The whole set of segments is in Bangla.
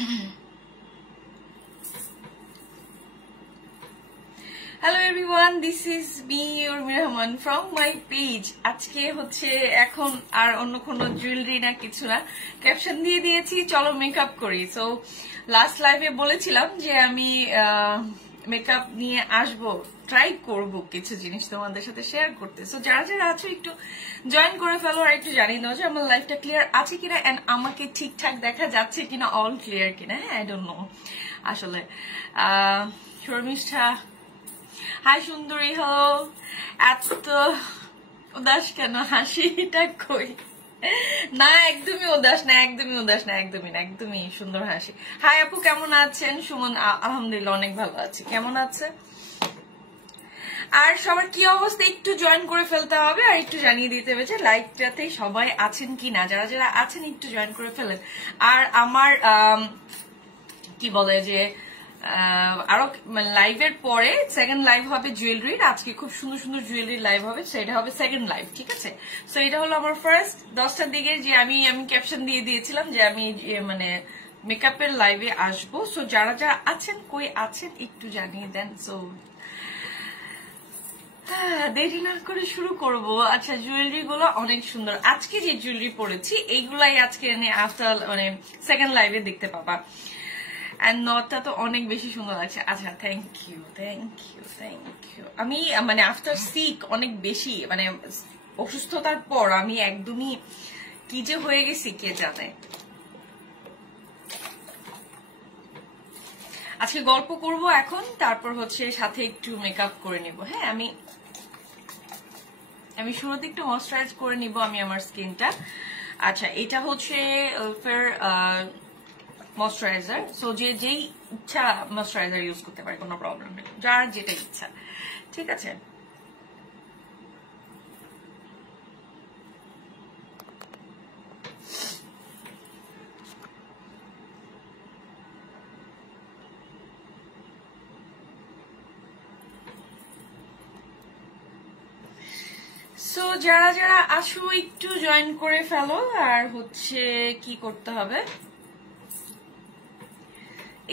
Hello everyone, this is me Urmi Rahman from my page. আজকে হচ্ছে এখন আর অন্য কোনো জুয়েলারি না কিছু না, ক্যাপশন দিয়ে দিয়েছি চলো মেকআপ করি। সো লাস্ট লাইভে বলেছিলাম যে আমি মেকআপ নিয়ে আসবো, ট্রাই করব কিছু জিনিস তোমাদের সাথে শেয়ার করতে। সো যারা যারা আছো একটু জয়েন করে ফেলো আর একটু জানিয়ে দাও যে আমার লাইফটা ক্লিয়ার আছে কিনা এন্ড আমাকে ঠিকঠাক দেখা যাচ্ছে কিনা, অল ক্লিয়ার কিনা। হ্যাঁ, আই ডোন্ট নো আসলে। শর্মিষ্ঠা হাই সুন্দরী, হ্যালো। এত উদাস কেন? হাসিটা কই? না একদমই উদাস না, একদমই উদাস না, একদমই না, একদমই সুন্দর হাসি। হাই আপু, কেমন আছেন? সুমন আলহামদুলিল্লাহ অনেক ভালো আছি। কেমন আছে আর সবার কি অবস্থা? একটু জয়েন করে ফেলতে হবে আর একটু জানিয়ে দিতে হবে যে লাইভটাতে সবাই আছেন কিনা। যারা যারা আছেন একটু জয়েন করে ফেলেন। আর আমার কি বলে যে আরো লাইভের পরে সেকেন্ড লাইভ হবে জুয়েলারির। আজকে খুব সুন্দর সুন্দর জুয়েলারি লাইভ হবে, সেটা হবে সেকেন্ড লাইভ, ঠিক আছে? সো এটা হলো আমার ফার্স্ট 10টার দিকে যে আমি ক্যাপশন দিয়ে দিয়েছিলাম যে আমি মানে মেকআপের লাইভে আসবো। সো যারা যারা আছেন, কই আছেন একটু জানিয়ে দেন। সো দেরি না করে শুরু করব। আচ্ছা, জুয়েলারি গুলো অনেক সুন্দর। আজকে যে জুয়েলারি পরেছি এইগুলাই আজকে আফটার মানে সেকেন্ড লাইভে দেখতে পাবা। And নটটা তো অনেক বেশি সুন্দর লাগছে। আচ্ছা, thank you, thank you, thank you. আমি মানে আফটার সিক অনেক বেশি মানে অসুস্থতার পর আমি একদমই কি যে হয়ে গেছি কে জানে। আজকে গল্প করব এখন, তারপর হচ্ছে সাথে একটু মেকআপ করে নিব। হ্যাঁ, আমি শুরুতে একটু ময়শ্চারাইজ করে নিব আমি আমার স্কিনটা। আচ্ছা, এটা হচ্ছে ফের ময়শ্চারাইজার। সো যেই ইচ্ছা ময়শ্চারাইজার ইউজ করতে পারে, কোনো প্রবলেম নেই, যার যেটা ইচ্ছা, ঠিক আছে? সো যারা যারা আসো একটু জয়েন করে ফেলো। আর হচ্ছে কি করতে হবে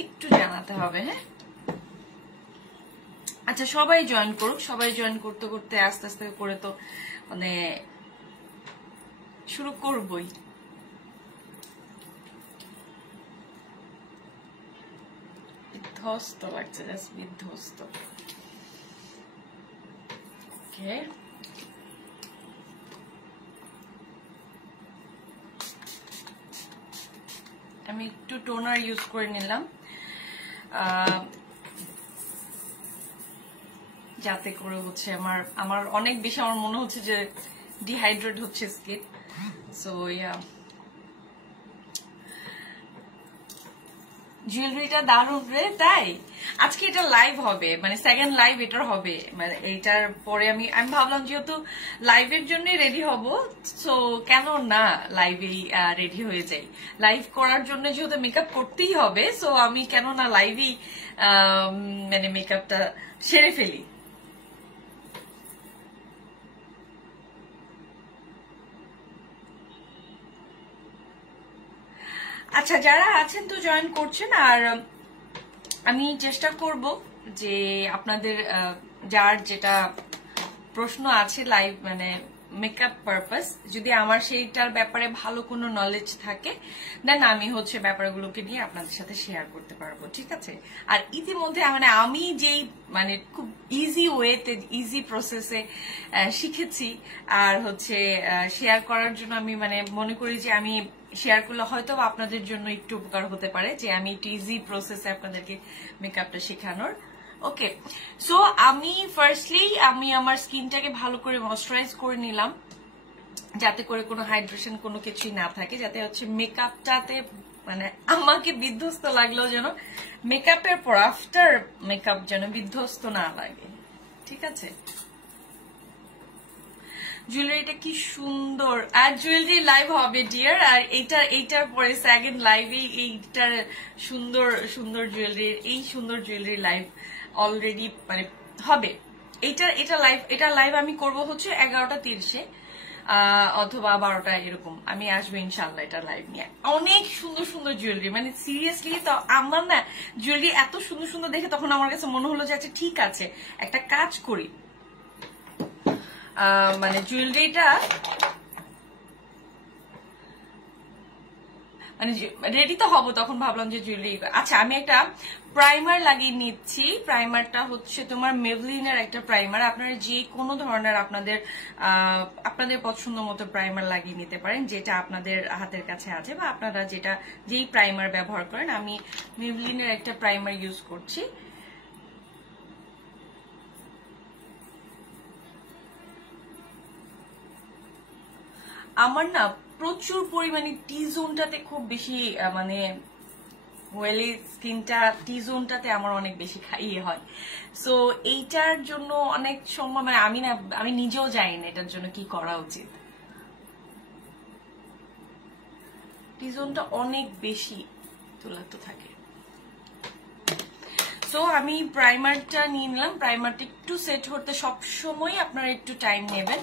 একটু জানাতে হবে। হ্যাঁ, আচ্ছা, সবাই জয়েন করুক। সবাই জয়েন করতে করতে আস্তে আস্তে করে তো মানে শুরু করবই। বিধ্বস্ত লাগছে, জাস্ট বিধ্বস্ত। ওকে, আমি একটু টোনার ইউজ করে নিলাম যাতে করে হচ্ছে আমার অনেক বেশি আমার মনে হচ্ছে যে ডিহাইড্রেট হচ্ছে স্কিন। সো ইয়া, জুয়েলারিটা দারুণ রে। তাই আজকে এটা লাইভ হবে, মানে সেকেন্ড লাইভ এটার হবে। মানে এইটার পরে আমি ভাবলাম যেহেতু লাইভের জন্য রেডি হব, সো কেন না লাইভেই রেডি হয়ে যাই। লাইভ করার জন্য যেহেতু মেকআপ করতেই হবে, সো আমি কেন না লাইভেই মানে মেকআপটা সেরে ফেলি। আচ্ছা, যারা আছেন তো জয়েন করছেন। আর আমি চেষ্টা করব যে আপনাদের যার যেটা প্রশ্ন আছে লাইভ মানে মেকআপ পারপাস, যদি আমার সেইটার ব্যাপারে ভালো কোনো নলেজ থাকে দেন আমি হচ্ছে ব্যাপারগুলোকে নিয়ে আপনাদের সাথে শেয়ার করতে পারবো, ঠিক আছে? আর ইতিমধ্যে মানে আমি যেই মানে খুব ইজি ওয়েতে ইজি প্রসেসে শিখেছি আর হচ্ছে শেয়ার করার জন্য আমি মানে মনে করি যে আমি শেয়ার করলে হয়তো আপনাদের জন্য একটু উপকার হতে পারে, যে আমি একটু ইজি প্রসেসে আপনাদেরকে মেকআপটা শেখানোর। ওকে, সো আমি ফার্স্টলি আমি আমার স্কিনটাকে ভালো করে ময়শ্চারাইজ করে নিলাম যাতে করে কোনো হাইড্রেশন কোনো কিছুই না থাকে, যাতে হচ্ছে মেকআপটাতে মানে আমাকে বিধ্বস্ত লাগলেও যেন মেকআপের পর আফটার মেকআপ যেন বিধ্বস্ত না লাগে, ঠিক আছে? জুয়েলারিটা কি সুন্দর। আর জুয়েলারি লাইভ হবে ডিয়ার, আর এইটার পরে সেকেন্ড লাইভে এইটার সুন্দর সুন্দর জুয়েলারি, এই সুন্দর জুয়েলারি লাইভ অলরেডি মানে হবে। এটা লাইভ আমি করব হচ্ছে 11টা 30-এ। অথবা 12টা এরকম আমি আসবো ইনশাল্লাহ এটা লাইভ নিয়ে। অনেক সুন্দর সুন্দর জুয়েলারি, মানে সিরিয়াসলি তো আমার না জুয়েলারি এত সুন্দর সুন্দর দেখে তখন আমার কাছে মনে হলো যে আচ্ছা ঠিক আছে একটা কাজ করি, মানে জুয়েলারিটা মানে রেডি তো হবো, তখন ভাবলাম যে জুয়েলারি। আচ্ছা আমি একটা প্রাইমার লাগিয়ে নিচ্ছি। প্রাইমারটা হচ্ছে তোমার মেভলিনের একটা প্রাইমার। আপনারা যে কোনো ধরনের আপনাদের পছন্দ মতো প্রাইমার লাগিয়ে নিতে পারেন, যেটা আপনাদের হাতের কাছে আছে বা আপনারা যেই প্রাইমার ব্যবহার করেন। আমি মেভলিনের একটা প্রাইমার ইউজ করছি। আমার না প্রচুর পরিমাণে টি জোনটাতে খুব বেশি মানে ওয়েলি স্কিনটা টি জোনটাতে আমার অনেক বেশি খাইয়ে হয়। সো এইটার জন্য অনেক সময় মানে আমি নিজেও জানি না এটার জন্য কি করা উচিত। টি জোনটা অনেক বেশি তোলাতে থাকে। সো আমি প্রাইমারটা নিয়ে নিলাম। প্রাইমারটা একটু সেট হতে সবসময় আপনারা একটু টাইম নেবেন,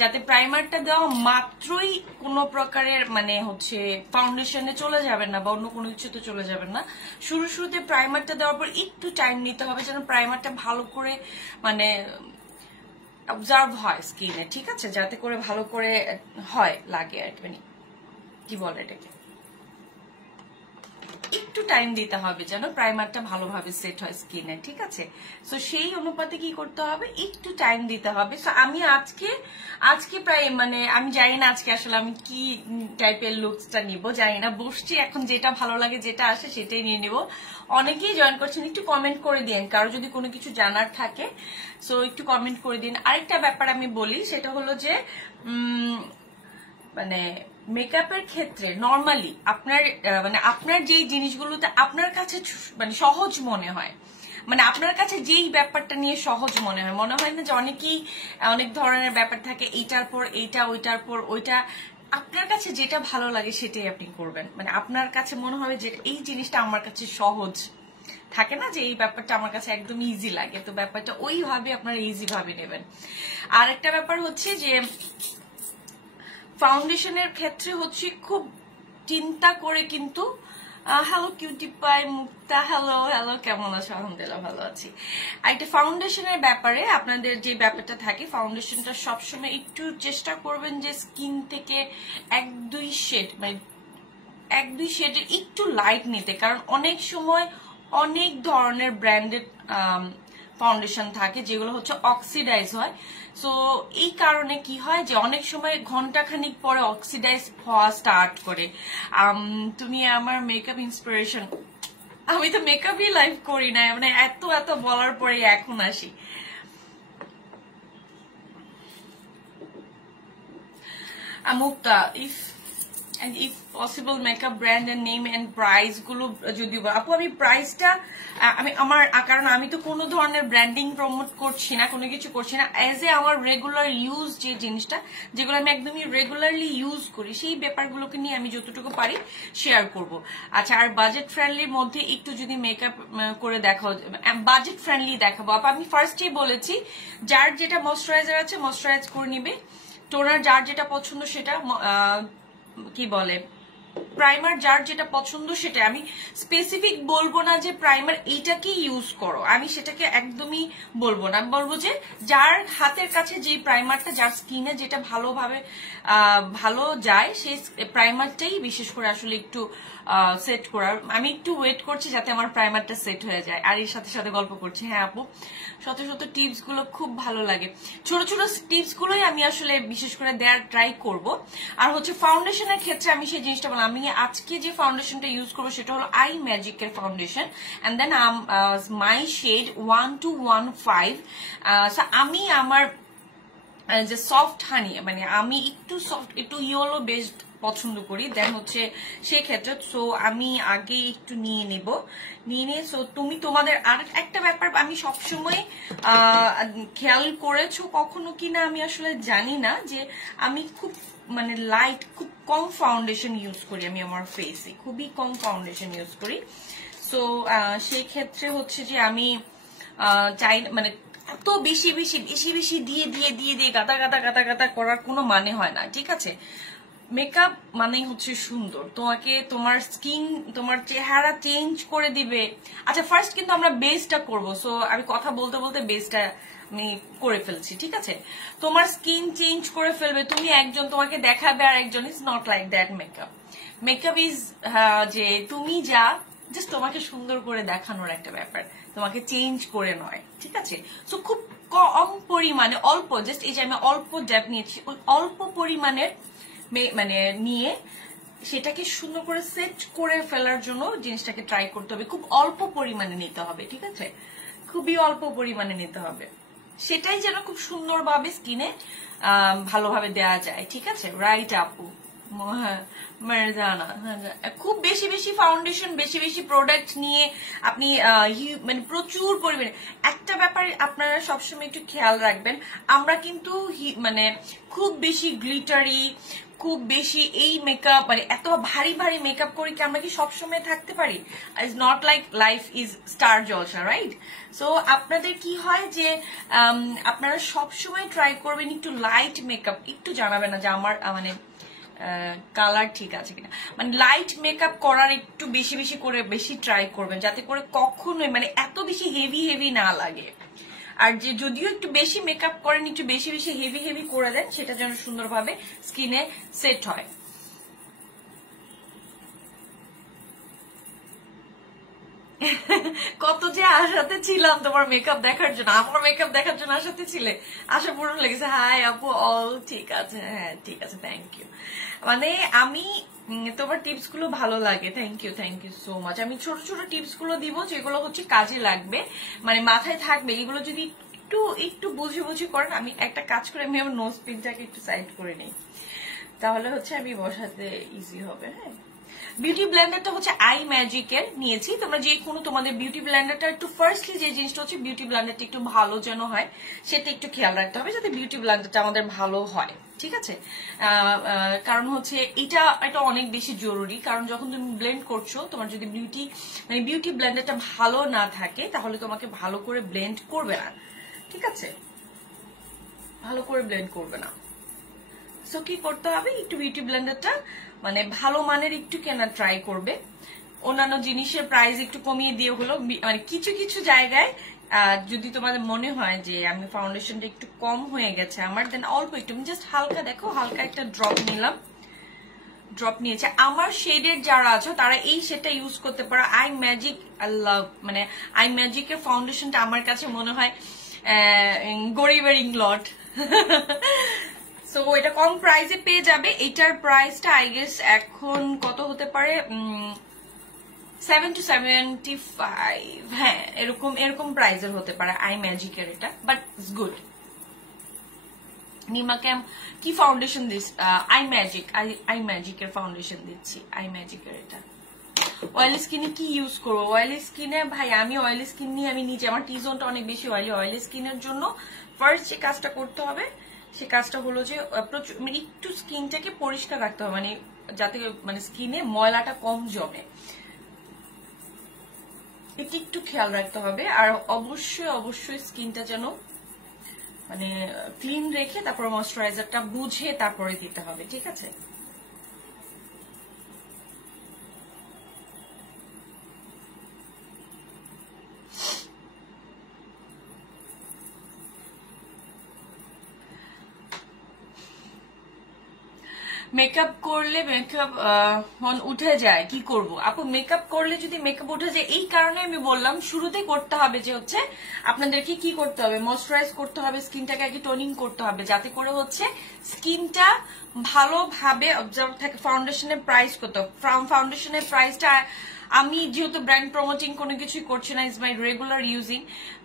যাতে প্রাইমারটা দেওয়া মাত্রই কোনো প্রকারের মানে হচ্ছে ফাউন্ডেশনে চলে যাবেন না বা অন্য কোনো কিছুতে চলে যাবেন না। শুরুতে প্রাইমারটা দেওয়ার পর একটু টাইম নিতে হবে যেন প্রাইমারটা ভালো করে মানে অবজার্ভ হয় স্কিনে, ঠিক আছে, যাতে করে ভালো করে হয় লাগে আর কি বলে এটাকে, একটু টাইম দিতে হবে যেন প্রাইমারটা ভালোভাবে সেট হয় স্কিনে, ঠিক আছে। সো সেই অনুপাতে কি করতে হবে, একটু টাইম দিতে হবে। সো আমি আজকে প্রায় মানে আমি জানি না আজকে আসলে আমি কি টাইপের লুকসটা নিব, জানি না। বসছি এখন, যেটা ভালো লাগে যেটা আসে সেটাই নিয়ে নিব। অনেকেই জয়েন করছেন, একটু কমেন্ট করে দিন কারো যদি কোনো কিছু জানার থাকে। সো একটু কমেন্ট করে দিন। আরেকটা ব্যাপার আমি বলি, সেটা হলো যে মানে মেকআপের ক্ষেত্রে নর্মালি আপনার যেই জিনিসগুলোতে আপনার কাছে মানে সহজ মনে হয়, মানে আপনার কাছে যেই ব্যাপারটা নিয়ে সহজ মনে হয় না যে অনেকেই অনেক ধরনের ব্যাপার থাকে, এইটার পর এইটা, ওইটার পর ওইটা। আপনার কাছে যেটা ভালো লাগে সেটাই আপনি করবেন। মানে আপনার কাছে মনে হবে যে এই জিনিসটা আমার কাছে সহজ, থাকে না যে এই ব্যাপারটা আমার কাছে একদম ইজি লাগে, তো ব্যাপারটা ওইভাবে আপনারা ইজি ভাবে নেবেন। আর একটা ব্যাপার হচ্ছে যে ফাউন্ডেশনের ক্ষেত্রে হচ্ছে খুব চিন্তা করে কিন্তু হ্যালো কিউটি পাই মুক্তা, হ্যালো হ্যালো, কেমন আছো? আলহামদুলিল্লাহ ভালো আছি। আর একটা ফাউন্ডেশনের ব্যাপারে আপনাদের যে ব্যাপারটা থাকে, ফাউন্ডেশনটা সবসময় একটু চেষ্টা করবেন যে স্কিন থেকে 1-2 শেড মানে 1-2 শেডের একটু লাইট নিতে, কারণ অনেক সময় অনেক ধরনের ব্র্যান্ডেড ফাউন্ডেশন থাকে যেগুলো হচ্ছে অক্সিডাইজ হয়। সো এই কারণে কি হয় যে অনেক সময় ঘন্টাখানিক পরে অক্সিডাইজ হওয়া স্টার্ট করে। তুমি আমার মেকআপ ইন্সপিরেশন। আমি তো মেকআপই লাইভ করি না, মানে এত বলার পরে এখন আসি। মুক্তা, if possible makeup brand and name and price গুলো যদি আপু, আমি প্রাইসটা কারণ আমি তো কোনো ধরনের ব্র্যান্ডিং প্রমোট করছি না, কোনো কিছু করছি না। এজ এ আমার রেগুলার ইউজ যে জিনিসটা, যেগুলো আমি একদমই রেগুলারলি ইউজ করি, সেই ব্যাপারগুলোকে নিয়ে আমি যতটুকু পারি শেয়ার করব। আচ্ছা, আর বাজেট ফ্রেন্ডলির মধ্যে একটু যদি মেকআপ করে দেখাও, বাজেট ফ্রেন্ডলি দেখাবো আপু। আমি ফার্স্টেই বলেছি যার যেটা ময়শ্চারাইজার আছে ময়শ্চারাইজ করে নিবে, টোনার যার যেটা পছন্দ সেটা, কি বলে প্রাইমার যার যেটা পছন্দ সেটা। আমি স্পেসিফিক বলবো না যে প্রাইমার এইটাকে ইউজ করো, আমি সেটাকে একদমই বলবো না। আমি বলবো যে যার হাতের কাছে যে প্রাইমারটা, যার স্কিনে যেটা ভালো যায়, সেই প্রাইমারটাই বিশেষ করে আসলে একটু সেট করার। আমি একটু ওয়েট করছি যাতে আমার প্রাইমারটা সেট হয়ে যায়, আর এর সাথে সাথে গল্প করছি। হ্যাঁ আপু, শত টিপস গুলো খুব ভালো লাগে, ছোট টিপস গুলোই আমি আসলে বিশেষ করে দেওয়ার ট্রাই করব। আর হচ্ছে ফাউন্ডেশনের ক্ষেত্রে আমি সেই জিনিসটা বললাম, আমি আজকে যে ফাউন্ডেশনটা ইউজ করবো সেটা হলো আই ম্যাজিক এর foundation, and then my shade 1-1.5। আমি আমার যে সফট হানি, মানে আমি একটু সফট, একটু ইয়েলো বেসড পছন্দ করি, দেন হচ্ছে সেক্ষেত্রে সো আমি আগে একটু নিয়ে নিয়ে সো তোমাদের আর একটা ব্যাপার আমি সবসময় খেয়াল করেছো কখনো কিনা আমি আসলে জানি না, যে আমি খুব মানে লাইট, খুব কম ফাউন্ডেশন ইউজ করি। আমি আমার ফেসে খুবই কম ফাউন্ডেশন ইউজ করি। সো সেই ক্ষেত্রে হচ্ছে যে আমি চাই মানে এত বেশি বেশি বেশি বেশি দিয়ে দিয়ে দিয়ে দিয়ে গাদা গাদা গাদা গাদা করার কোনো মানে হয় না, ঠিক আছে? মেকআপ মানেই হচ্ছে সুন্দর, তোমাকে তোমার স্কিন তোমার চেহারা চেঞ্জ করে দিবে। আচ্ছা ফার্স্ট কিন্তু আমরা বেসটা করবো, সো আমি কথা বলতে বলতে বেসটা আমি করে ফেলছি, ঠিক আছে? তোমার স্কিন চেঞ্জ করে ফেলবে, তুমি একজন তোমাকে দেখাবে আর একজন, is not like that. Makeup makeup is যে তুমি যা জাস্ট তোমাকে সুন্দর করে দেখানোর একটা ব্যাপার, তোমাকে চেঞ্জ করে নয়, ঠিক আছে? সো খুব কম পরিমাণে অল্প, জাস্ট এই যে আমি অল্প ড্যাপ নিয়েছি, ওই অল্প পরিমাণের মানে নিয়ে সেটাকে সুন্দর করে সেট করে ফেলার জন্য জিনিসটাকে ট্রাই করতে হবে। খুব অল্প পরিমাণে নিতে হবে, ঠিক আছে? খুবই অল্প পরিমাণে নিতে হবে, সেটাই যেন খুব সুন্দরভাবে স্কিনে ভালোভাবে দেওয়া যায়, ঠিক আছে? রাইট আপু, মারজানা। খুব বেশি বেশি ফাউন্ডেশন বেশি বেশি প্রোডাক্ট নিয়ে আপনি মানে প্রচুর পরিমাণে একটা ব্যাপার আপনারা সবসময় একটু খেয়াল রাখবেন, আমরা কিন্তু মানে খুব বেশি গ্লিটারি খুব বেশি এই মেকআপ মানে এত ভারী ভারী মেকআপ করি কি আমরা কি সবসময় থাকতে পারি? Is not like life is star Jalsha, right? So আপনাদের কি হয় যে আপনারা সবসময় ট্রাই করবেন একটু লাইট মেকআপ, একটু জানাবেন না যে আমার মানে কালার ঠিক আছে কিনা, মানে লাইট মেকআপ করার একটু বেশি বেশি করে বেশি ট্রাই করবেন, যাতে করে কখনোই মানে এত বেশি হেভি হেভি না লাগে। আর যে যদিও একটু বেশি মেকআপ করেন একটু বেশি বেশি হেভি হেভি করে দেন, সেটা যেন সুন্দরভাবে স্কিনে সেট হয়। কত যে আশাতে ছিলাম তোমার মেকআপ দেখার জন্য, আমার মেকআপ দেখার জন্য আশাতে ছিলে, আশা পূরণ লেগেছে। হাই আপু, অল ঠিক আছে, হ্যাঁ ঠিক আছে, থ্যাংক ইউ। মানে আমি তোমার টিপস গুলো ভালো লাগে, থ্যাংক ইউ সো মাচ। আমি ছোট ছোট টিপস গুলো দিব যেগুলো হচ্ছে কাজে লাগবে, মানে মাথায় থাকবে। এগুলো যদি একটু একটু বুঝে বুঝে করেন, আমি একটা কাজ করে আমি আমার নোজ পিনটাকে একটু সাইড করে নিই, তাহলে হচ্ছে আমি বসাতে ইজি হবে। হ্যাঁ, বিউটি ব্লেন্ডারটা হচ্ছে আই ম্যাজিকের নিয়েছি। তোমরা যে কোনো তোমাদের বিউটি ব্লেন্ডারটা একটু ফার্স্টলি যে জিনিসটা হচ্ছে বিউটি ব্লেন্ডারটা একটু ভালো যেন হয়, সেটা একটু খেয়াল রাখতে হবে যাতে বিউটি ব্লেন্ডারটা আমাদের ভালো হয়, ঠিক আছে? কারণ হচ্ছে এটা অনেক বেশি জরুরি, কারণ যখন তুমি ব্লেন্ড করছো তোমার যদি বিউটি ব্লেন্ডারটা ভালো না থাকে তাহলে তোমাকে ভালো করে ব্লেন্ড করবে না, ঠিক আছে? ভালো করে ব্লেন্ড করবে না। সো কি করতে হবে, একটু বিউটি ব্লেন্ডারটা মানে ভালো মানের একটু কেনা ট্রাই করবে। অন্যান্য জিনিসের প্রাইস একটু কমিয়ে দিয়ে হলো, মানে কিছু কিছু জায়গায় যদি তোমাদের মনে হয় যে আমি ফাউন্ডেশনটা একটু কম হয়ে গেছে আমার, দেন অল্প একটু জাস্ট হালকা, দেখো হালকা একটা ড্রপ নিলাম, ড্রপ নিয়েছে। আমার শেডের যারা আছো তারা এই শেডটা ইউজ করতে পারো, আই ম্যাজিক। আল্লাহ, মানে আই ম্যাজিকের ফাউন্ডেশনটা আমার কাছে মনে হয় গরিবের ইংলট। সো এটা কম প্রাইসে পেয়ে যাবে। এটার প্রাইসটা আই গেস এখন কত হতে পারে, 7 to 75, হ্যাঁ এরকম প্রাইসের হতে পারে আই ম্যাজিকের এটা, বাট ইটস গুড। নিমা ক্যাম কি ফাউন্ডেশন দিস, আই ম্যাজিকের ফাউন্ডেশন দিচ্ছি, আই ম্যাজিকের এটা। অয়েলি স্কিনে কি ইউজ করবো? অয়েলি স্কিনে ভাই আমি অয়েলি স্কিন নিয়ে আমি নিজে, আমার টি জোনটা অনেক বেশি অয়েলি স্কিনের জন্য ফার্স্ট যে কাজটা করতে হবে সে কাজটা হলো যে প্রচুর একটু স্কিনটাকে পরিষ্কার রাখতে হবে, মানে যাতে মানে স্কিনে ময়লাটা কম জমে, এটা একটু খেয়াল রাখতে হবে। আর অবশ্যই স্কিনটা যেন মানে ক্লিন রেখে তারপর ময়শ্চারাইজারটা বুঝে তারপরে দিতে হবে, ঠিক আছে? মেকআপ করলে মেকআপ উঠে যায়, কি করব আপু? মেকআপ করলে যদি মেকআপ উঠে যায়, এই কারণে আমি বললাম শুরুতেই করতে হবে যে হচ্ছে আপনাদেরকে কি করতে হবে, ময়শ্চারাইজ করতে হবে, স্কিনটাকে আগে টোনিং করতে হবে, যাতে করে হচ্ছে স্কিনটা ভালোভাবে অবজার্ভ থাকে। ফাউন্ডেশনের প্রাইস কত? ফাউন্ডেশনের প্রাইসটা আমি যেহেতু ব্র্যান্ড প্রমোটিং কোনো কিছুই করছি না, ইজ মাই রেগুলার ইউজিং,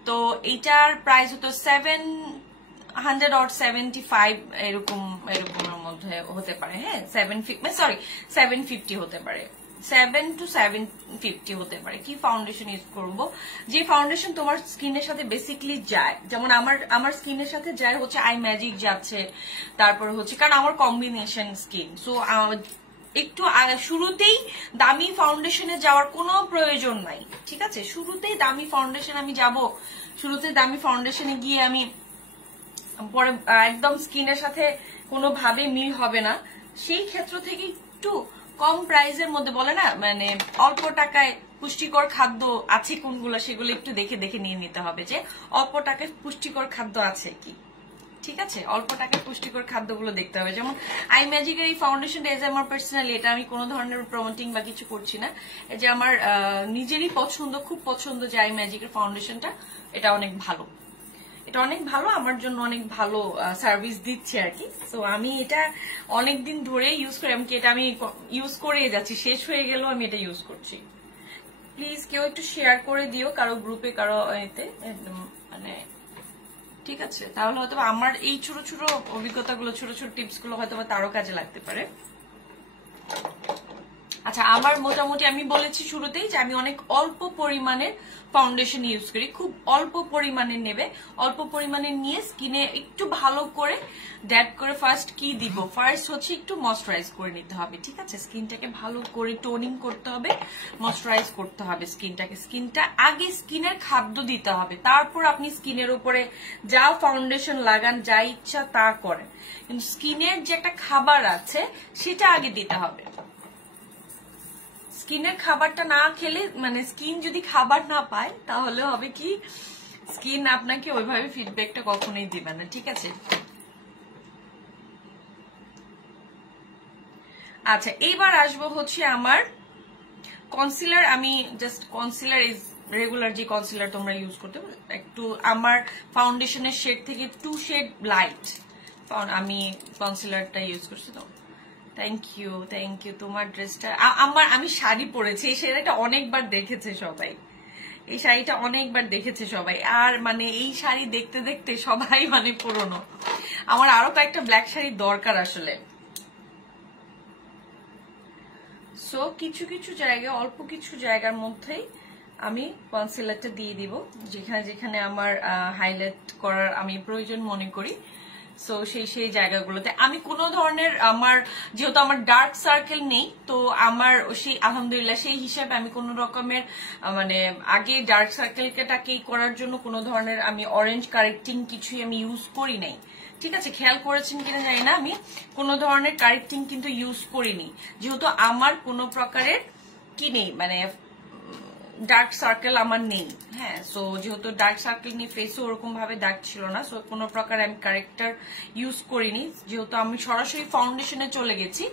তো এটার প্রাইস হতো 700 or 75 এরকমের মধ্যে হতে পারে। হ্যাঁ, 750 হতে পারে, 7 to 750 হতে পারে। কি ফাউন্ডেশন ইউজ করব? যে ফাউন্ডেশন তোমার স্কিনের সাথে বেসিক্যালি যায়, যেমন আমার স্কিনের সাথে যায় হচ্ছে আই ম্যাজিক যাচ্ছে, তারপর হচ্ছে কারণ আমার কম্বিনেশন স্কিন, সো একটু শুরুতেই দামি ফাউন্ডেশনে যাওয়ার কোনো প্রয়োজন নাই, ঠিক আছে? শুরুতেই দামি ফাউন্ডেশন আমি যাব শুরুতে দামি ফাউন্ডেশনে গিয়ে আমি পরে একদম স্কিনের সাথে কোনোভাবে মিল হবে না, সেই ক্ষেত্র থেকে একটু কম প্রাইসের মধ্যে বলে না মানে অল্প টাকায় পুষ্টিকর খাদ্য আছে কোনগুলো সেগুলো একটু দেখে দেখে নিয়ে নিতে হবে যে অল্প টাকায় পুষ্টিকর খাদ্য আছে কি। ঠিক আছে, অল্প টাকায় পুষ্টিকর খাদ্যগুলো দেখতে হবে। যেমন আই ম্যাজিকের এই ফাউন্ডেশনটা এজ আমার পার্সোনালি, এটা আমি কোনো ধরনের প্রমোটিং বা কিছু করছি না, এই যে আমার নিজেরই পছন্দ, খুব পছন্দ যে আই ম্যাজিকের ফাউন্ডেশনটা, এটা অনেক ভালো, এটা অনেক ভালো, আমার জন্য অনেক ভালো সার্ভিস দিচ্ছে আর কি। তো আমি এটা অনেকদিন ধরে ইউজ করি, এটা আমি ইউজ করে যাচ্ছি, শেষ হয়ে গেলেও আমি এটা ইউজ করছি। প্লিজ কেউ একটু শেয়ার করে দিও কারো গ্রুপে, কারো এতে, মানে ঠিক আছে, তাহলে হয়তো আমার এই ছোট ছোট অভিজ্ঞতাগুলো, ছোট ছোট টিপস গুলো হয়তো তারও কাজে লাগতে পারে। আচ্ছা, আমার মোটামুটি আমি বলেছি শুরুতেই যে আমি অনেক অল্প পরিমাণের ফাউন্ডেশন ইউজ করি, খুব অল্প পরিমাণে নেবে, অল্প পরিমাণে নিয়ে স্কিনে একটু ভালো করে ড্যাব করে ফার্স্ট কি দিব, ফার্স্ট হচ্ছে একটু ময়শ্চারাইজ করে নিতে হবে। ঠিক আছে, স্কিনটাকে ভালো করে টোনিং করতে হবে, ময়শ্চারাইজ করতে হবে স্কিনটাকে, স্কিনটা আগে স্কিনের খাদ্য দিতে হবে, তারপর আপনি স্কিনের উপরে যা ফাউন্ডেশন লাগান, যা ইচ্ছা তা করেন, কিন্তু স্কিনের যে একটা খাবার আছে সেটা আগে দিতে হবে। স্কিনের খাবারটা না খেলে, মানে স্কিন যদি খাবার না পায় তাহলে হবে কি, স্কিন আপনাকে ওইভাবে ফিডব্যাকটা কখনোই দিবে না। ঠিক আছে, আচ্ছা এইবার আসবো হচ্ছে আমার কনসিলার। আমি জাস্ট কনসিলার ইজ রেগুলার যে কনসিলার তোমরা ইউজ করতে, একটু আমার ফাউন্ডেশনের শেড থেকে 2 শেড লাইট আমি কনসিলারটা ইউজ করছি। তো থ্যাংক ইউ, থ্যাংক ইউ। তোমার ড্রেসটা আমি শাড়ি পরেছি, এই শাড়িটা অনেকবার দেখেছে সবাই, এই শাড়িটা অনেকবার দেখেছে সবাই, আর মানে এই শাড়ি দেখতে দেখতে সবাই মানে পুরনো। আমার আরো কয়েকটা ব্ল্যাক শাড়ি দরকার আসলে। সো কিছু কিছু জায়গায়, অল্প কিছু জায়গার মধ্যেই আমি কনসিলারটা দিয়ে দিব, যেখানে যেখানে আমার হাইলাইট করার আমি প্রয়োজন মনে করি। সো সেই জায়গাগুলোতে আমি কোনো ধরনের, আমার যেহেতু আমার ডার্ক সার্কেল নেই, তো আমার সেই আলহামদুলিল্লাহ সেই হিসাবে আমি কোনো রকমের মানে আগে ডার্ক সার্কেলটাকেই করার জন্য কোনো ধরনের আমি অরেঞ্জ কারেক্টিং কিছুই আমি ইউজ করি নাই। ঠিক আছে, খেয়াল করেছেন কিনা জানি না, আমি কোনো ধরনের কারেক্টিং কিন্তু ইউজ করিনি, যেহেতু আমার কোনো প্রকারের কি নেই, মানে ডার্ক সার্কেল আমার নেই। হ্যাঁ, সো যেহেতু ডার্ক সার্কেল নেই, ফেসও ওরকম ভাবে দাগ ছিল না, সো কোনো প্রকার আমি কারেক্টার ইউজ করিনি, যেহেতু আমি সরাসরি ফাউন্ডেশনে চলে গেছি।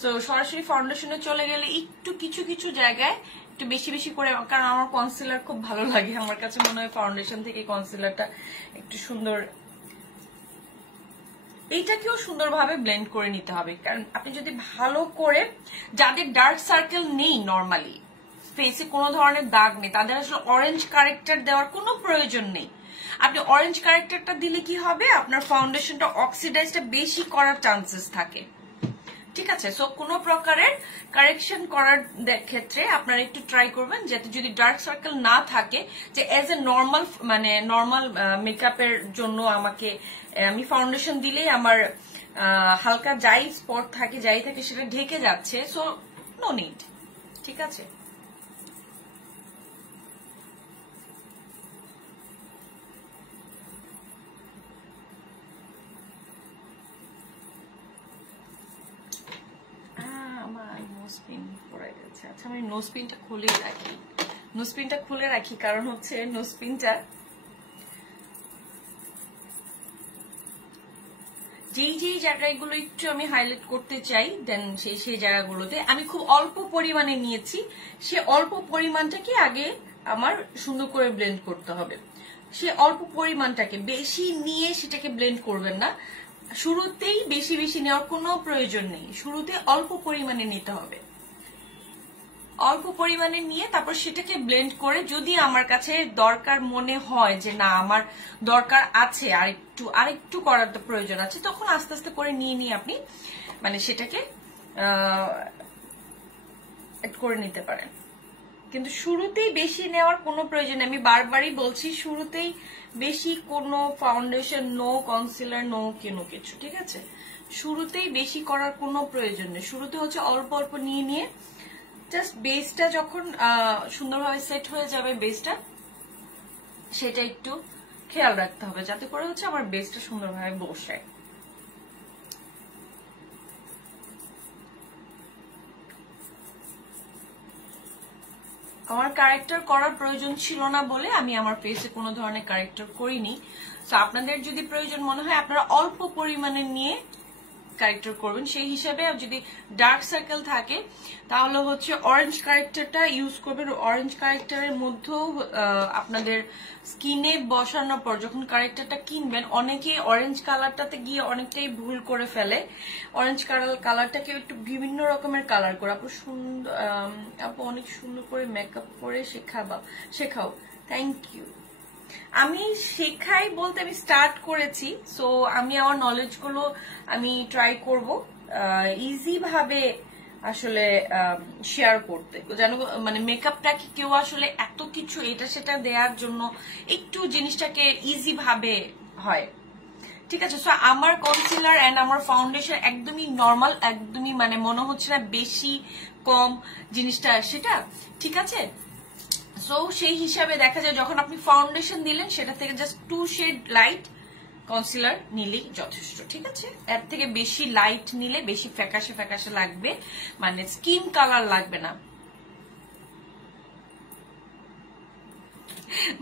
সো সরাসরি ফাউন্ডেশনে চলে গেলে একটু কিছু কিছু জায়গায় একটু বেশি বেশি করে, কারণ আমার কনসিলার খুব ভালো লাগে, আমার কাছে মনে হয় ফাউন্ডেশন থেকে কনসিলারটা একটু সুন্দর, এইটাকেও সুন্দরভাবে ব্লেন্ড করে নিতে হবে। কারণ আপনি যদি ভালো করে, যাদের ডার্ক সার্কেল নেই, নর্মালি ফেসে কোনো ধরনের দাগ নেই, তাদের আসলে অরেঞ্জ কারেক্টার দেওয়ার কোনো প্রয়োজন নেই। আপনি অরেঞ্জ কারেক্টারটা দিলে কি হবে, আপনার ফাউন্ডেশনটা অক্সিডাইজটা বেশি করার চান্সেস থাকে। ঠিক আছে, সো কোনো প্রকারের কারেকশন করার ক্ষেত্রে আপনারা একটু ট্রাই করবেন যাতে যদি ডার্ক সার্কেল না থাকে, যে এজ এ নর্মাল, মানে নর্মাল মেকআপের জন্য আমাকে, আমি ফাউন্ডেশন দিলেই আমার হালকা যাই স্পট থাকে, যাই থাকে সেটা ঢেকে যাচ্ছে, সো নো নিড। ঠিক আছে, আমার নোজপিন পড়ে গেছে। আচ্ছা, আমি নোজপিনটা খুলে রাখি, নোজপিনটা খুলে রাখি, কারণ হচ্ছে নোজপিনটা যেই জায়গাগুলো একটু আমি হাইলাইট করতে চাই, দেন সেই জায়গাগুলোতে আমি খুব অল্প পরিমাণে নিয়েছি, সে অল্প পরিমাণটাকে আগে আমার সুন্দর করে ব্লেন্ড করতে হবে। সে অল্প পরিমাণটাকে বেশি নিয়ে সেটাকে ব্লেন্ড করবেন না, শুরুতেই বেশি বেশি নেওয়ার কোনো প্রয়োজন নেই, শুরুতে অল্প পরিমাণে নিতে হবে, অল্প পরিমাণে নিয়ে তারপর সেটাকে ব্লেন্ড করে, যদি আমার কাছে দরকার মনে হয় যে না আমার দরকার আছে আরেকটু করার প্রয়োজন আছে, তখন আস্তে আস্তে করে নিয়ে আপনি মানে সেটাকে করে নিতে পারেন। কিন্তু শুরুতেই বেশি নেওয়ার কোনো প্রয়োজন নেই, আমি বারবারই বলছি, শুরুতেই বেশি কোনো ফাউন্ডেশন নো, কনসিলার নো, কোনো কিছু। ঠিক আছে, শুরুতেই বেশি করার কোনো প্রয়োজন নেই, শুরুতে হচ্ছে অল্প অল্প নিয়ে জাস্ট বেসটা যখন সুন্দরভাবে সেট হয়ে যাবে, বেসটা সেটা একটু খেয়াল রাখতে হবে যাতে করে হচ্ছে আমার বেসটা সুন্দরভাবে বসে। আমার কারেক্টার করার প্রয়োজন ছিল না বলে আমি আমার ফেসে কোনো ধরনের কারেক্টার করিনি। তো আপনাদের যদি প্রয়োজন মনে হয় আপনারা অল্প পরিমাণে নিয়ে কারেক্টার করবেন। সেই হিসাবে যদি ডার্ক সার্কেল থাকে তাহলে হচ্ছে অরেঞ্জ কারেক্টারটা ইউজ করবেন। অরেঞ্জ কারেক্টারের মধ্যেও আপনাদের স্কিনে বসানোর পর যখন কারেক্টারটা কিনবেন, অনেকে অরেঞ্জ কালারটাতে গিয়ে অনেকটাই ভুল করে ফেলে। অরেঞ্জ কালারটাকে একটু বিভিন্ন রকমের কালার করে আপু অনেক সুন্দর করে মেকআপ করে শেখাও। Thank you. আমি শেখাই বলতে আমি স্টার্ট করেছি, সো আমি আমার নলেজ গুলো আমি ট্রাই করব ইজি ভাবে আসলে শেয়ার করতে, যেন মানে মেকআপটাকে কেউ আসলে এত কিছু এটা সেটা দেওয়ার জন্য একটু জিনিসটাকে ইজি ভাবে হয়। ঠিক আছে, সো আমার কনসিলার এন্ড আমার ফাউন্ডেশন একদমই নর্মাল, একদমই মানে মনে হচ্ছে না বেশি কম জিনিসটা সেটা। ঠিক আছে, সো সেই হিসাবে দেখা যায় যখন আপনি ফাউন্ডেশন দিলেন সেটা থেকে জাস্ট 2 শেড লাইট কনসিলার নিলেই যথেষ্ট। ঠিক আছে, এর থেকে বেশি লাইট নিলে বেশি ফ্যাকাশে ফ্যাকাশে লাগবে, মানে স্কিন কালার লাগবে না।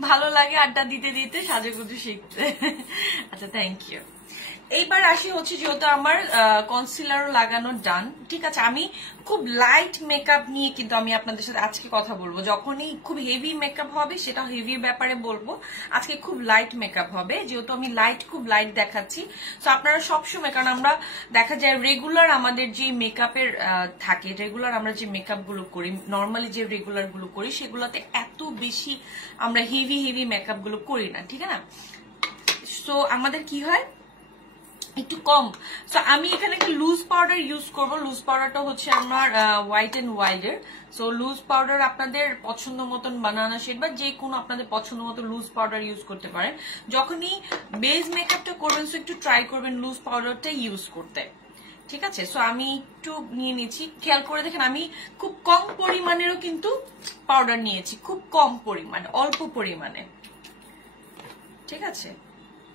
ভালো লাগে আড্ডা দিতে দিতে সাজুগুজু শিখতে। আচ্ছা, থ্যাংক ইউ। এইবার আসি হচ্ছে যেহেতু আমার কনসিলারও লাগানো ডান। ঠিক আছে, আমি খুব লাইট মেকআপ নিয়ে কিন্তু আমি আপনাদের সাথে আজকে কথা বলবো। যখনই খুব হেভি মেকআপ হবে সেটা হেভি ব্যাপারে বলবো, আজকে খুব লাইট মেকআপ হবে যেহেতু আমি খুব লাইট দেখাচ্ছি। তো আপনারা সবসময়, কারণ আমরা দেখা যায় রেগুলার আমাদের যে মেকআপের থাকে, রেগুলার আমরা যে মেকআপ গুলো করি, নর্মালি যে রেগুলার গুলো করি সেগুলোতে এত বেশি আমরা হেভি মেকআপ গুলো করি না। ঠিক আছে, সো আমাদের কি হয় একটু কম। সো আমি এখানে একটা লুজ পাউডার ইউজ করব। লুজ পাউডারটা হচ্ছে আমার হোয়াইট এন্ড ওয়াইল্ডের। সো লুজ পাউডার আপনাদের পছন্দ মতন বানানা শেড বা যে কোনো আপনাদের পছন্দ মতো লুজ পাউডার ইউজ করতে পারেন। যখনই বেস মেকআপটা করবেন সো একটু ট্রাই করবেন লুজ পাউডারটা ইউজ করতে। ঠিক আছে, সো আমি একটু নিয়ে নিয়েছি, খেয়াল করে দেখেন আমি খুব কম পরিমাণেরও কিন্তু পাউডার নিয়েছি, খুব কম পরিমাণে, অল্প পরিমাণে। ঠিক আছে,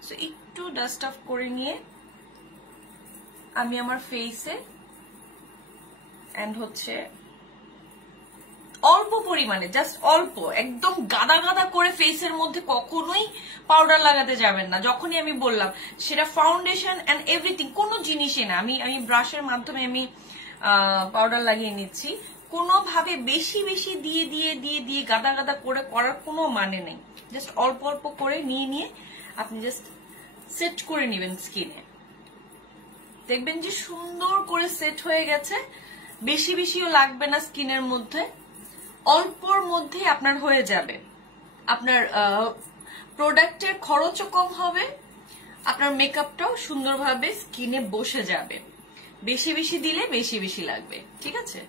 সো একটু ডাস্ট অফ করে নিয়ে আমি আমার ফেসে এন্ড হচ্ছে অল্প পরিমাণে, জাস্ট অল্প, একদম গাদা গাদা করে ফেসের মধ্যে কখনোই পাউডার লাগাতে যাবেন না। যখনই আমি বললাম সেটা ফাউন্ডেশন এন্ড এভরিথিং, কোনো জিনিসই না, আমি ব্রাশের মাধ্যমে আমি পাউডার লাগিয়ে নিচ্ছি। কোনোভাবে বেশি বেশি দিয়ে দিয়ে দিয়ে দিয়ে গাদা গাদা করে করার কোনো মানে নেই। জাস্ট অল্প অল্প করে নিয়ে আপনি জাস্ট সেট করে নেবেন স্কিনে, দেখবেন যে সুন্দর করে সেট হয়ে গেছে। বেশি বেশিও লাগবে না স্কিনের মধ্যে, অল্পর মধ্যে আপনার হয়ে যাবে। আপনার প্রোডাক্টের খরচও কম হবে, আপনার মেকআপটাও সুন্দরভাবে স্কিনে বসে যাবে। বেশি বেশি দিলে বেশি বেশি লাগবে। ঠিক আছে,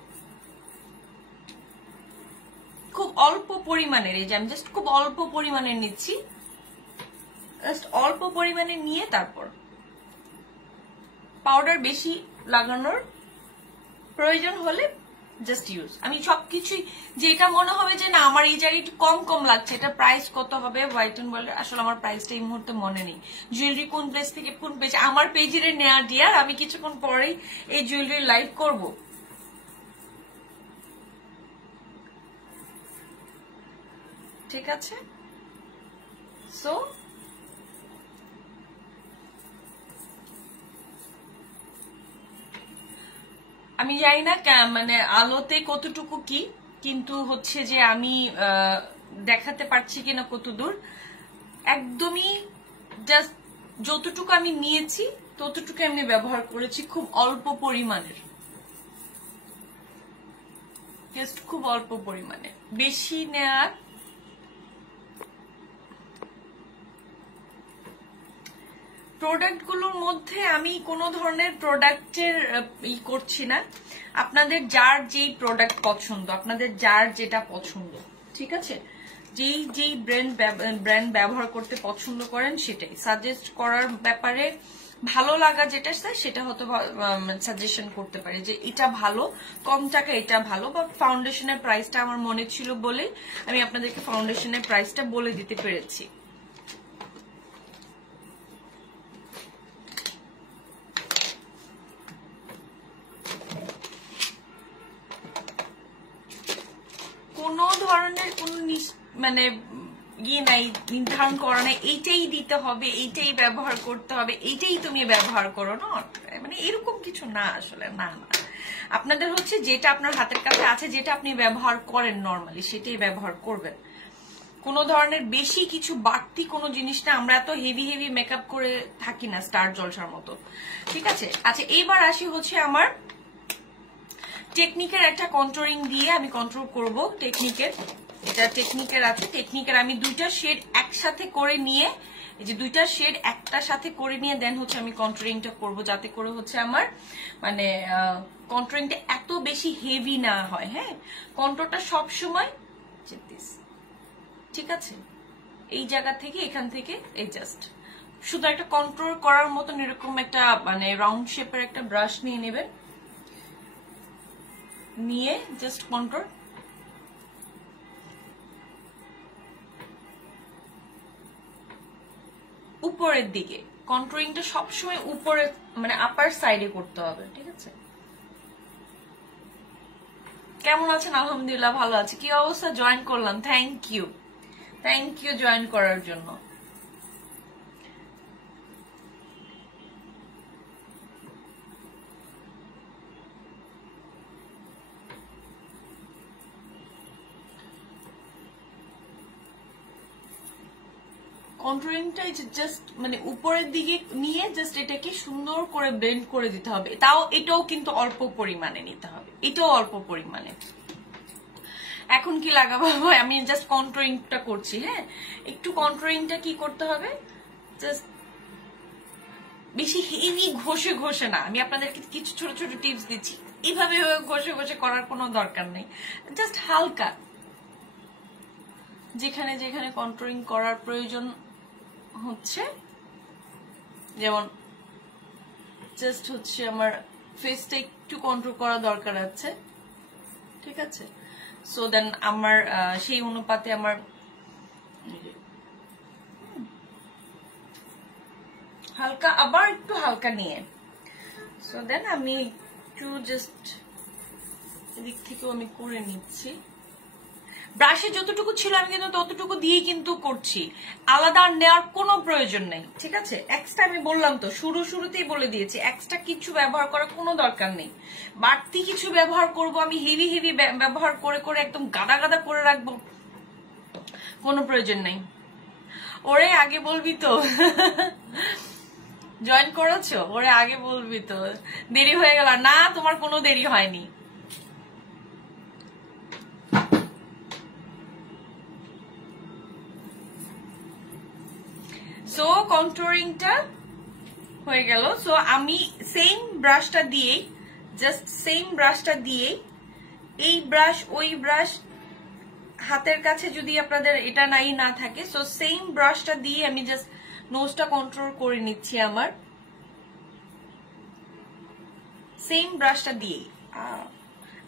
খুব অল্প পরিমাণের, এই যে আমি জাস্ট খুব অল্প পরিমাণের নিচ্ছি, জাস্ট অল্প পরিমাণে নিয়ে তারপর পাউডার বেশি লাগানোর প্রয়োজন হলে জাস্ট ইউজ। আমি সবকিছুই, যেটা মনে হবে যে না আমার এই জায়গায় একটু কম কম লাগছে, এটা প্রাইস কত হবে হোয়াইট এন্ড ওয়াইল্ড, আসলে আমার প্রাইসটা এই মুহূর্তে মনে নেই। জুয়েলারি কোন পেজ থেকে কোন পেজ, আমার পেজের নেয়া ডিয়ার, আমি কিছুক্ষণ পরেই এই জুয়েলারি লাইভ করব। ঠিক আছে, সো আমি জানি না মানে আলোতে কতটুকু কি, কিন্তু হচ্ছে যে আমি দেখাতে পারছি কিনা কতদূর, একদমই জাস্ট যতটুকু আমি নিয়েছি ততটুকু আমি ব্যবহার করেছি, খুব অল্প পরিমাণের, জাস্ট খুব অল্প পরিমাণে, বেশি নেয়ার প্রোডাক্টগুলোর মধ্যে আমি কোনো ধরনের প্রোডাক্টের করছি না। আপনাদের যার যেই প্রোডাক্ট পছন্দ, আপনাদের যার যেটা পছন্দ, ঠিক আছে, যেই ব্র্যান্ড ব্যবহার করতে পছন্দ করেন সেটাই সাজেস্ট করার ব্যাপারে ভালো লাগা যেটা সেটা হয়তো সাজেশন করতে পারি যে এটা ভালো, কম টাকা এটা ভালো। বা ফাউন্ডেশনের প্রাইসটা আমার মনে ছিল বলে আমি আপনাদেরকে ফাউন্ডেশনের প্রাইসটা বলে দিতে পেরেছি। কোনো ধরনের কোন মানে নাই, নির্ধারণ করা নাই এইটাই দিতে হবে, এইটাই ব্যবহার করতে হবে, এইটাই তুমি ব্যবহার করো না, মানে এরকম কিছু না আসলে। না না, আপনাদের হচ্ছে যেটা আপনার হাতের কাছে আছে, যেটা আপনি ব্যবহার করেন নর্মালি সেটাই ব্যবহার করবেন। কোনো ধরনের বেশি কিছু বাড়তি কোনো জিনিস না, আমরা এত হেভি হেভি মেকআপ করে থাকি না স্টার জলসার মতো, ঠিক আছে। আচ্ছা এইবার আসি হচ্ছে আমার টেকনিকের একটা কন্ট্রোলিং দিয়ে আমি কন্ট্রোল করব। টেকনিকের এটা টেকনিকের আছে, টেকনিকের আমি দুইটা শেড একসাথে করে নিয়ে, এই যে দুইটা শেড একটা সাথে করে নিয়ে দেন হচ্ছে আমি কন্ট্রোলিংটা করব, যাতে করে হচ্ছে আমার মানে কন্ট্রোলিংটা এত বেশি হেভি না হয়। হ্যাঁ, কন্ট্রোলটা সবসময় ঠিক আছে, এই জায়গা থেকে এখান থেকে এই জাস্ট শুধু একটা কন্ট্রোল করার মতন এরকম একটা মানে রাউন্ড শেপের একটা ব্রাশ নিয়ে নেবেন, নিয়ে জাস্ট কন্ট্রোল উপরের দিকে, কন্ট্রোলিংটা সবসময় উপরে মানে আপার সাইডে করতে হবে, ঠিক আছে। কেমন আছেন? আলহামদুলিল্লাহ ভালো আছে। কি অবস্থা? জয়েন করলাম, থ্যাংক ইউ জয়েন করার জন্য। কন্ট্রোলিংটা জাস্ট মানে উপরের দিকে নিয়ে জাস্ট এটাকে সুন্দর করে ব্লেন্ড করে দিতে হবে। তাও এটাও কিন্তু অল্প পরিমাণে নিতে হবে, এটাও অল্প পরিমাণে। এখন কি লাগাবো, আমি জাস্ট কন্ট্রোলিংটা করছি। হ্যাঁ, একটু কন্ট্রোলিংটা কি করতে হবে, জাস্ট বেশি হেভি ঘষে ঘষে না। আমি আপনাদেরকে কিছু ছোট ছোট টিপস দিচ্ছি, এইভাবে ঘষে ঘষে করার কোনো দরকার নেই। জাস্ট হালকা যেখানে যেখানে কন্ট্রোলিং করার প্রয়োজন হচ্ছে, যেমন জাস্ট হচ্ছে আমার ফেসটা একটু কন্ট্রোল করা দরকার আছে, ঠিক আছে। সো দেন আমার সেই অনুপাতে আমার হালকা, আবার একটু হালকা নিয়ে, সো দেন আমি একটু জাস্ট এদিক থেকেও আমি করে নিচ্ছি। ব্রাশে যতটুকু ছিল আমি কিন্তু ততটুকু দিয়ে কিন্তু করছি, আলাদা আর নেওয়ার কোনো প্রয়োজন নেই, ঠিক আছে। এক্সট্রা আমি বললাম তো, শুরুতেই বলে দিয়েছি, এক্সট্রা কিছু ব্যবহার করার কোনো দরকার নেই। বাড়তি কিছু ব্যবহার করব আমি, হেভি হেভি ব্যবহার করে করে একদম গাদা গাদা করে রাখবো, কোনো প্রয়োজন নেই। ওরে আগে বলবি তো জয়েন করেছো, ওরে আগে বলবি তো, দেরি হয়ে গেল না? তোমার কোনো দেরি হয়নি। সো কন্ট্রোলিংটা হয়ে গেল। সো আমি সেম ব্রাশটা দিয়ে, জাস্ট সেম ব্রাশটা দিয়ে, এই ব্রাশ ওই ব্রাশ হাতের কাছে যদি আপনাদের এটা নাই না থাকে, সো সেম ব্রাশটা দিয়ে আমি জাস্ট নোজটা কন্ট্রোল করে নিচ্ছি। আমার সেম ব্রাশটা দিয়ে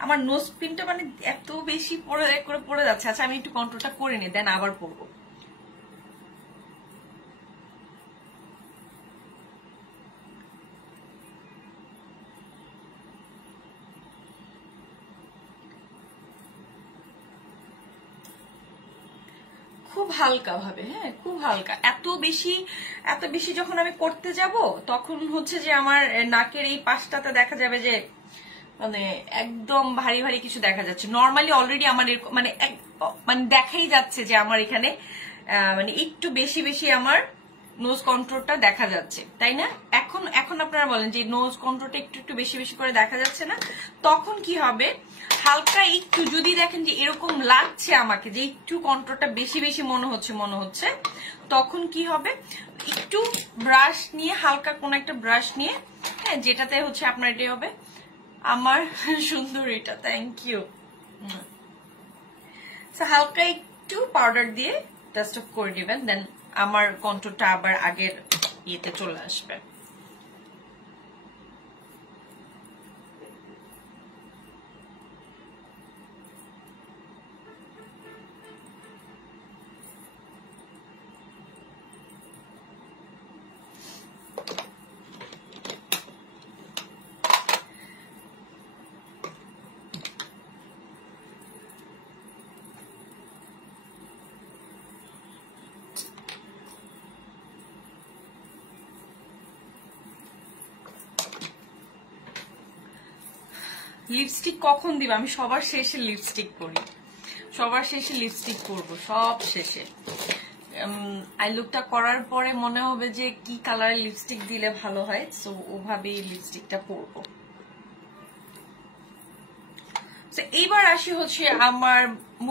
আমার নোজ পিনটা মানে এত বেশি পড়ে যাচ্ছে। আচ্ছা আমি একটু কন্ট্রোলটা করে নিই, দেন আবার পরবো। খুব হালকা ভাবে, হ্যাঁ খুব হালকা। এত বেশি যখন আমি করতে যাব তখন হচ্ছে যে আমার নাকের এই পাশটাতে দেখা যাবে যে মানে একদম ভারী ভারী কিছু দেখা যাচ্ছে। নর্মালি অলরেডি আমার মানে মানে দেখাই যাচ্ছে যে আমার এখানে মানে একটু বেশি আমার নোজ কন্ট্রোলটা দেখা যাচ্ছে, তাই না? এখন আপনারা বলেন যে নোজ কন্ট্রোলটা একটু বেশি করে দেখা যাচ্ছে না? তখন কি হবে, হালকা একটু যদি দেখেন যে এরকম লাগছে আমাকে যে একটু কন্ট্রোলটা বেশি মনে হচ্ছে, তখন কি হবে, একটু ব্রাশ নিয়ে, হালকা কোন একটা ব্রাশ নিয়ে, হ্যাঁ যেটাতে হচ্ছে আপনার এটাই হবে আমার সুন্দরীটা, থ্যাংক ইউ। হালকা একটু পাউডার দিয়ে ডাস্ট অফ করে দিবেন, দেন আমার কন্ট্রোলটা আবার আগের ইয়েতে চলে আসবে। লিপস্টিক কখন দিব? আমি সবার শেষে লিপস্টিক করি, সবার শেষে লিপস্টিক করব, সব শেষে। আই লুকটা করার পরে মনে হবে যে কি কালারের লিপস্টিক দিলে ভালো হয়, সো ওভাবেই লিপস্টিকটা পরবো। এইবার আসি হচ্ছে আমার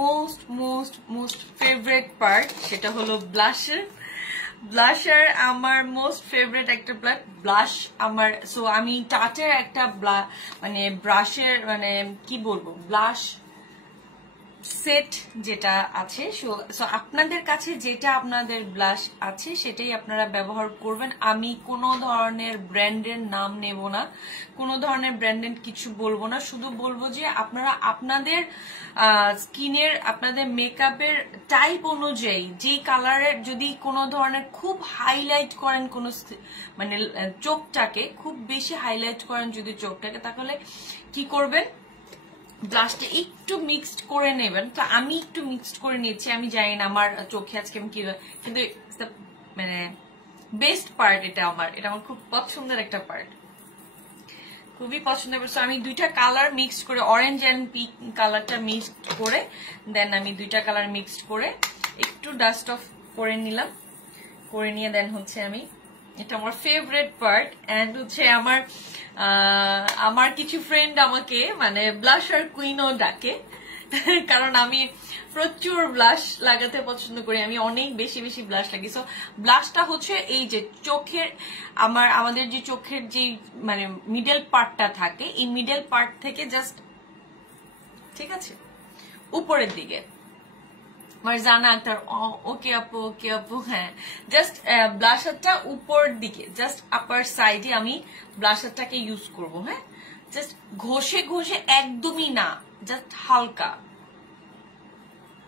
most most most favourite part, সেটা হলো ব্লাশার। ব্লাশার আমার মোস্ট ফেভারিট একটা ব্লাশ আমার। সো আমি টাটের একটা মানে ব্রাশের মানে কি বলবো ব্লাশ সেট যেটা আছে, সো আপনাদের কাছে যেটা আপনাদের ব্লাশ আছে সেটাই আপনারা ব্যবহার করবেন। আমি কোনো ধরনের ব্র্যান্ডের নাম নেব না, কোনো ধরনের ব্র্যান্ডের কিছু বলবো না, শুধু বলবো যে আপনারা আপনাদের স্কিনের আপনাদের মেকআপের টাইপ অনুযায়ী যে কালারের যদি কোনো ধরনের খুব হাইলাইট করেন কোনো মানে চোখটাকে খুব বেশি হাইলাইট করেন যদি চোখটাকে, তাহলে কি করবেন ব্লাশটা একটু মিক্সড করে নেবেন। তো আমি একটু মিক্সড করে নিচ্ছি, আমি জানি না আমার চোখে আজকে আমি কি, কিন্তু মানে বেস্ট পার্ট এটা আমার খুব পছন্দের একটা পার্ট, খুবই পছন্দের। আমি দুইটা কালার মিক্সড করে অরেঞ্জ এন্ড পিঙ্ক কালারটা মিক্সড করে দেন আমি দুইটা কালার মিক্সড করে একটু ডাস্ট অফ করে নিলাম, করে নিয়ে দেন হচ্ছে আমি এটা আমার ফেভারিট পার্ট। এন্ড হচ্ছে আমার কিছু ফ্রেন্ড আমাকে মানে ব্লাশার কুইনও ডাকে, কারণ আমি প্রচুর ব্লাশ লাগাতে পছন্দ করি, আমি অনেক বেশি বেশি ব্লাশ লাগি। সো ব্লাশটা হচ্ছে এই যে চোখের আমাদের যে চোখের যে মানে মিডল পার্টটা থাকে, এই মিডল পার্ট থেকে জাস্ট ঠিক আছে উপরের দিকে মারজানা আক্তার ওকে আপু ওকে আপু, হ্যাঁ জাস্ট ব্লাশারটা উপর দিকে জাস্ট আপার সাইডে আমি ব্লাশারটাকে ইউজ করব। হ্যাঁ জাস্ট ঘষে ঘষে একদমই না, জাস্ট হালকা।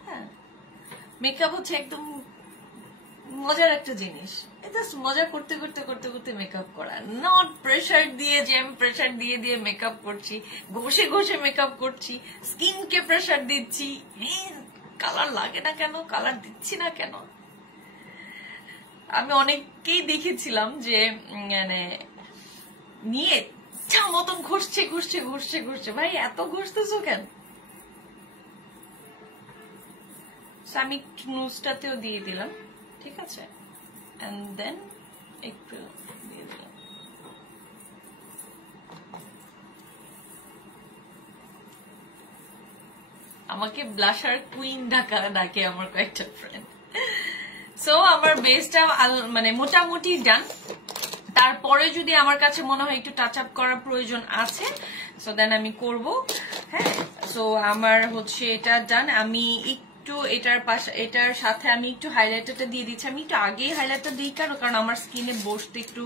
হ্যাঁ মেকআপ হচ্ছে একদম মজার একটা জিনিস, জাস্ট মজা করতে করতে করতে করতে মেকআপ করা, নট প্রেসার দিয়ে যে আমি প্রেসার দিয়ে দিয়ে মেকআপ করছি, ঘষে ঘষে মেকআপ করছি, স্কিনকে প্রেসার দিচ্ছি, কালার লাগে না কেন, কালার দিচ্ছি না কেন। আমি অনেককেই দেখেছিলাম যে মানে নিয়ে ইচ্ছা মতন ঘষছে ঘষছে ঘষছে ঘষছে, ভাই এত ঘষতেছো কেন? আমি নুজটাতেও দিয়ে দিলাম, ঠিক আছে, এন্ড দেন একটু দিয়ে দিলাম। আমাকে ব্লাশার কুইন ডাকে আমার কয়েকটা ফ্রেন্ড। সো আমার বেসটা মানে মোটামুটি ডান। তারপরে যদি আমার কাছে মনে হয় একটু টাচ আপ করার প্রয়োজন আছে সো দেন আমি করব। হ্যাঁ সো আমার হচ্ছে এটা ডান। আমি একটু এটার সাথে আমি একটু হাইলাইটারটা দিয়ে দিচ্ছি। আমি একটু আগেই হাইলাইটার দিই কারণ আমার স্কিনে বসতে একটু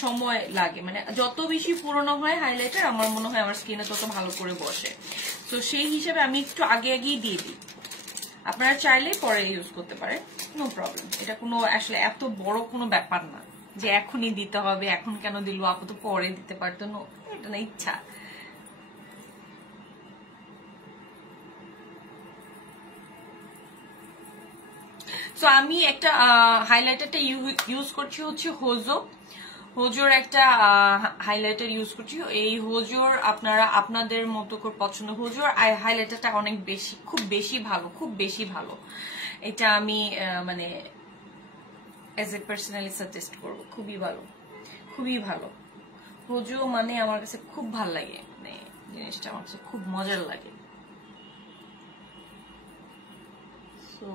সময় লাগে, মানে যত বেশি পুরনো হয় হাইলাইটার আমার মনে হয় আমার স্কিনে তত ভালো করে বসে। তো সেই হিসেবে আমি একটু আগেই দিয়ে দিই। আপনারা চাইলে পরে ইউজ করতে পারেন, নো প্রবলেম। এটা কোনো আসলে এত বড় কোনো ব্যাপার না যে এখনই দিতে হবে, এখন কেন দিল আপু তো পরে দিতে পারতো, নো, এটা না ইচ্ছা। সো আমি একটা হাইলাইটারটা ইউজ করছি হচ্ছে হোজোর একটা হাইলাইটার ইউজ করছি। এই হোজোর আপনারা আপনাদের মতো করে পছন্দ, হোজোর হাইলাইটারটা অনেক বেশি খুব বেশি ভালো। এটা আমি মানে এজ এ পার্সোনালি সাজেস্ট করবো, খুবই ভালো। হোজো মানে আমার কাছে খুব ভালো লাগে, মানে জিনিসটা আমার কাছে খুব মজার লাগে। সো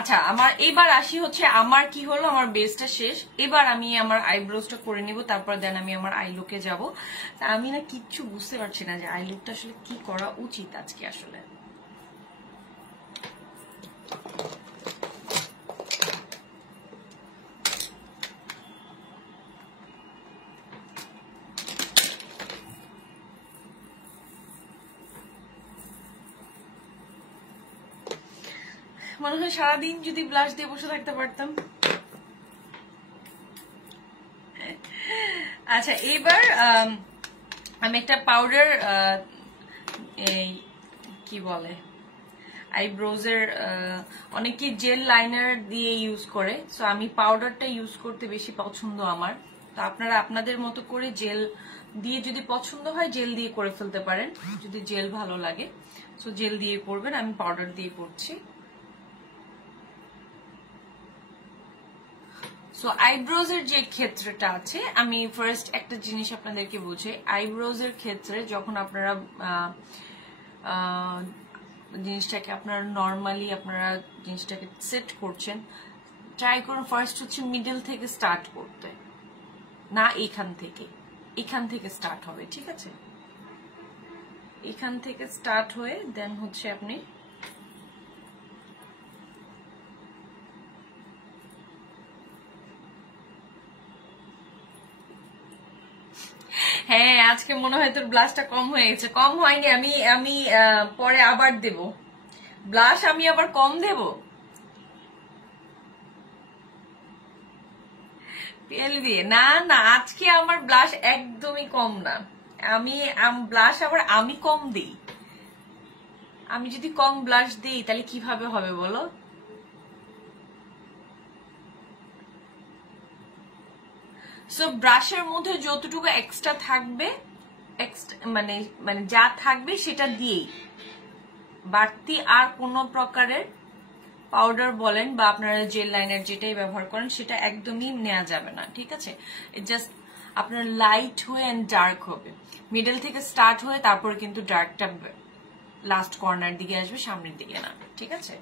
আচ্ছা আমার এবার আসি হচ্ছে আমার কি হলো, আমার বেসটা শেষ। এবার আমি আমার আইব্রোজটা করে নিব, তারপর দেন আমি আমার আই লুকে যাব। আমি না কিচ্ছু বুঝতে পারছি না যে আই লুকটা আসলে কি করা উচিত আজকে। আসলে মনে হয় সারাদিন যদি ব্লাশ দিয়ে বসে থাকতে পারতাম। আচ্ছা এবার আমি একটা পাউডার এই কি বলে আইব্রোজের অনেকে জেল লাইনার দিয়ে ইউজ করে, সো আমি পাউডারটা ইউজ করতে বেশি পছন্দ আমার। তো আপনারা আপনাদের মতো করে জেল দিয়ে যদি পছন্দ হয় জেল দিয়ে করে ফেলতে পারেন, যদি জেল ভালো লাগে সো জেল দিয়ে করবেন। আমি পাউডার দিয়ে করছি। সো আইব্রোজ এর যে ক্ষেত্রটা আছে, আমি ফার্স্ট একটা জিনিস আপনাদেরকে বুঝে, আইব্রোজ এর ক্ষেত্রে যখন আপনারা জিনিসটাকে আপনারা নর্মালি আপনারা জিনিসটাকে সেট করছেন, ট্রাই করুন ফার্স্ট হচ্ছে মিডল থেকে স্টার্ট করতে, না এখান থেকে স্টার্ট হবে, ঠিক আছে? এখান থেকে স্টার্ট হয়ে দেন হচ্ছে আপনি হ্যাঁ আজকে মনে হয় তোর ব্লাশটা কম হয়ে গেছে। কম হয়নি, আমি আমি পরে আবার দেব ব্লাশ, আমি আবার কম দেব। না না, আজকে আমার ব্লাশ একদমই কম না। আমি ব্লাশ আবার আমি কম দিই। আমি যদি কম ব্লাশ দিই তাহলে কিভাবে হবে বলো? সো ব্রাশের মধ্যে যতটুকু এক্সট্রা থাকবে, মানে মানে যা থাকবে সেটা দিয়েই, বাড়তি আর কোনো প্রকারের পাউডার বলেন বা আপনারা জেল লাইনার যেটাই ব্যবহার করেন সেটা একদমই নেওয়া যাবে না, ঠিক আছে? জাস্ট আপনার লাইট হয়ে এন্ড ডার্ক হবে, মিডল থেকে স্টার্ট হয়ে তারপরে কিন্তু ডার্কটা লাস্ট কর্নার দিকে আসবে, সামনের দিকে না, ঠিক আছে?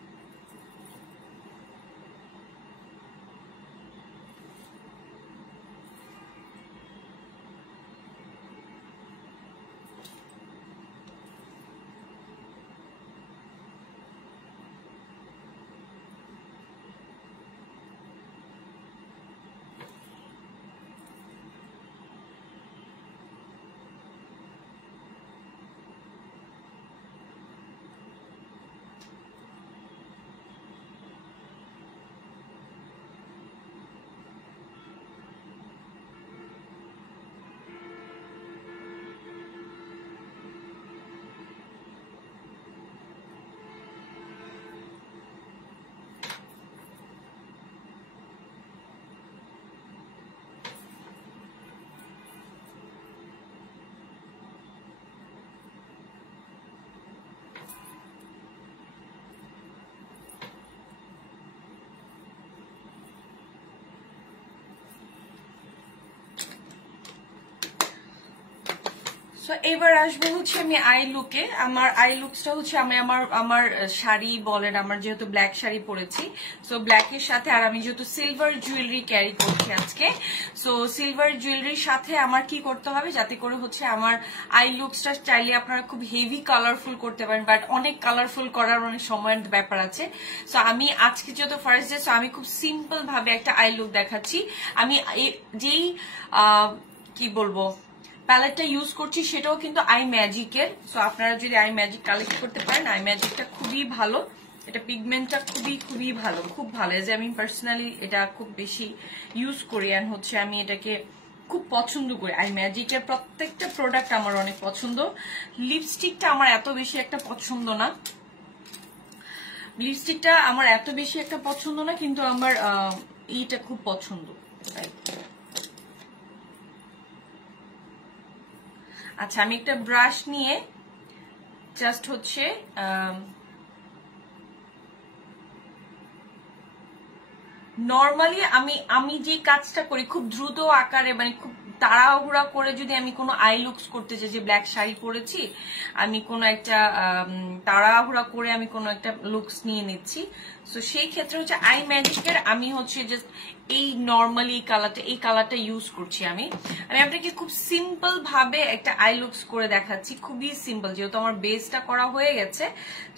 সো এবার আসবো হচ্ছে আমি আই লুকে। আমার আই লুকসটা হচ্ছে আমি আমার শাড়ি বলেন, আমার যেহেতু ব্ল্যাক শাড়ি পরেছি, সো ব্ল্যাকের সাথে আর আমি যেহেতু সিলভার জুয়েলারি ক্যারি করছি আজকে, সো সিলভার জুয়েলারির সাথে আমার কি করতে হবে যাতে করে হচ্ছে আমার আই লুকসটা চাইলে আপনারা খুব হেভি কালারফুল করতে পারেন, বাট অনেক কালারফুল করার অনেক সময়ের ব্যাপার আছে। সো আমি আজকে যেহেতু ফার্স্ট ডে, সো আমি খুব সিম্পল ভাবে একটা আই লুক দেখাচ্ছি। আমি যেই কি বলবো প্যালেটটা ইউজ করছি সেটাও কিন্তু আই ম্যাজিকের। সো আপনারা যদি আই ম্যাজিক কালেক্ট করতে পারেন, আই ম্যাজিকটা খুবই ভালো, এটা পিগমেন্টটা খুবই ভালো, খুব ভালো। যে আমি পার্সোনালি এটা খুব বেশি ইউজ করি এন্ড হচ্ছে আমি এটাকে খুব পছন্দ করি। আই ম্যাজিকের প্রত্যেকটা প্রোডাক্ট আমার অনেক পছন্দ। লিপস্টিকটা আমার এত বেশি একটা পছন্দ না, লিপস্টিকটা আমার এত বেশি একটা পছন্দ না, কিন্তু আমার এইটা খুব পছন্দ। আচ্ছা আমি একটা ব্রাশ নিয়ে জাস্ট হচ্ছে নর্মালি আমি যে কাজটা করি খুব দ্রুত আকারে, মানে খুব তাড়াহুড়া করে যদি আমি কোনো আই লুকস করতে চাই, যে ব্ল্যাক শাড়ি পরেছি আমি কোনো একটা তাড়াহুড়া করে আমি কোনো একটা লুকস নিয়ে নিচ্ছি, তো সেই ক্ষেত্রে হচ্ছে আই ম্যাজিকের আমি হচ্ছে জাস্ট এই নর্মালি এই কালারটা ইউজ করছি। আমি আপনাকে খুব সিম্পল ভাবে একটা আই লুকস করে দেখাচ্ছি, খুবই সিম্পল, যেহেতু আমার বেসটা করা হয়ে গেছে,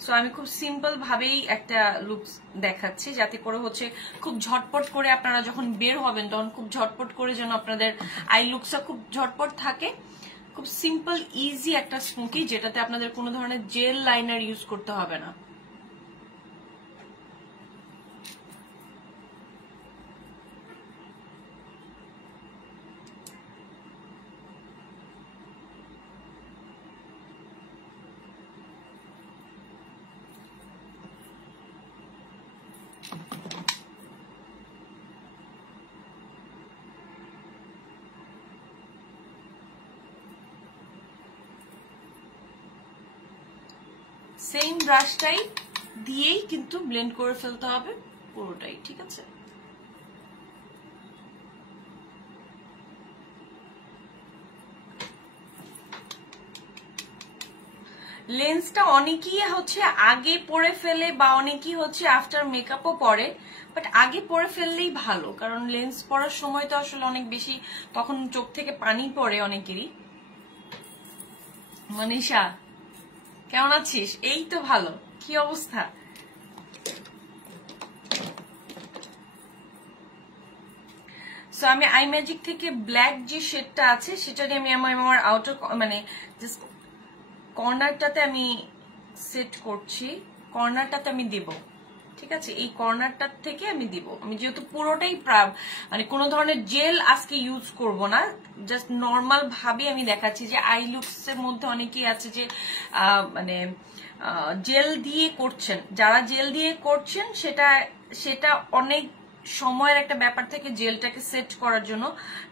সো আমি খুব সিম্পল ভাবেই একটা লুকস দেখাচ্ছি যাতে করে হচ্ছে খুব ঝটপট করে আপনারা যখন বের হবেন তখন খুব ঝটপট করে যেন আপনাদের আই লুকসটা খুব ঝটপট থাকে। খুব সিম্পল ইজি একটা স্মোকি, যেটাতে আপনাদের কোনো ধরনের জেল লাইনার ইউজ করতে হবে না। সেম ব্রাশটাই দিয়েই কিন্তু ব্লেন্ড করে ফেলতে হবে পুরোটাই, ঠিক আছে? লেন্সটা অনেকেই হচ্ছে আগে পরে ফেলে বা অনেকেই হচ্ছে আফটার মেকআপও পরে, বাট আগে পরে ফেললেই ভালো, কারণ লেন্স পরার সময় তো আসলে অনেক বেশি তখন চোখ থেকে পানি পড়ে অনেকেরই। মনীষা কেমন আছিস? এই তো ভালো, কি অবস্থা? সো আমি আই ম্যাজিক থেকে ব্ল্যাক যে শেডটা আছে সেটা দিয়ে আমি আমার আউটার মানে জাস্ট কর্নারটাতে আমি সেট করছি, কর্নারটাতে আমি দিব, ঠিক আছে? এই কর্নারটার থেকে আমি দিব। আমি যেহেতু পুরোটাই মানে কোনো ধরনের জেল আজকে ইউজ করব না, জাস্ট নর্মাল ভাবে আমি দেখাচ্ছি যে আই লুকস এর মধ্যে অনেকেই আছে যে মানে জেল দিয়ে করছেন, যারা জেল দিয়ে করছেন সেটা অনেক সময়ের একটা ব্যাপার থেকে জেলটাকে সেট করার জন্য।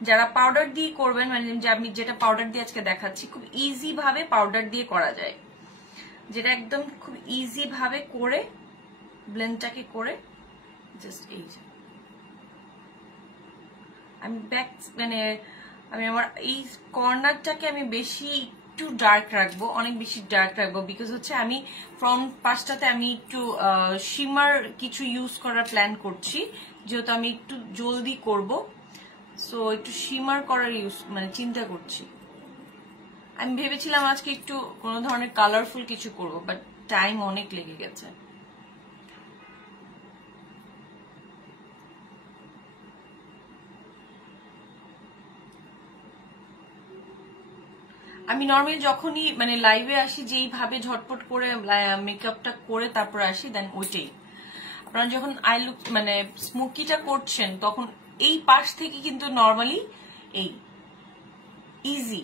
যারা পাউডার দিয়ে করবেন, মানে যে আমি যেটা পাউডার দিয়ে আজকে দেখাচ্ছি, খুব ইজি ভাবে পাউডার দিয়ে করা যায়, যেটা একদম খুব ইজি ভাবে করে ব্লেন্ডটাকে করে জাস্ট এই যে আমি ব্যাক মানে আমি আমার এই কর্নারটাকে আমি বেশি একটু ডার্ক রাখবো, অনেক বেশি ডার্ক রাখবো, বিকজ হচ্ছে আমি ফ্রন্ট পাশটাতে আমি একটু শিমার কিছু ইউজ করার প্ল্যান করছি, যেহেতু আমি একটু জলদি করব, সো একটু শিমার করার মানে চিন্তা করছি। আমি ভেবেছিলাম আজকে একটু কোনো ধরনের কালারফুল কিছু করব, বাট টাইম অনেক লেগে গেছে। আমি নর্মালি যখনই মানে লাইভে আসি যেইভাবে ঝটপট করে মেকআপটা করে তারপর আসি, দেন ওইটাই। আপনারা যখন আই লুক মানে স্মোকিটা করছেন তখন এই পাশ থেকে কিন্তু নর্মালি এই ইজি,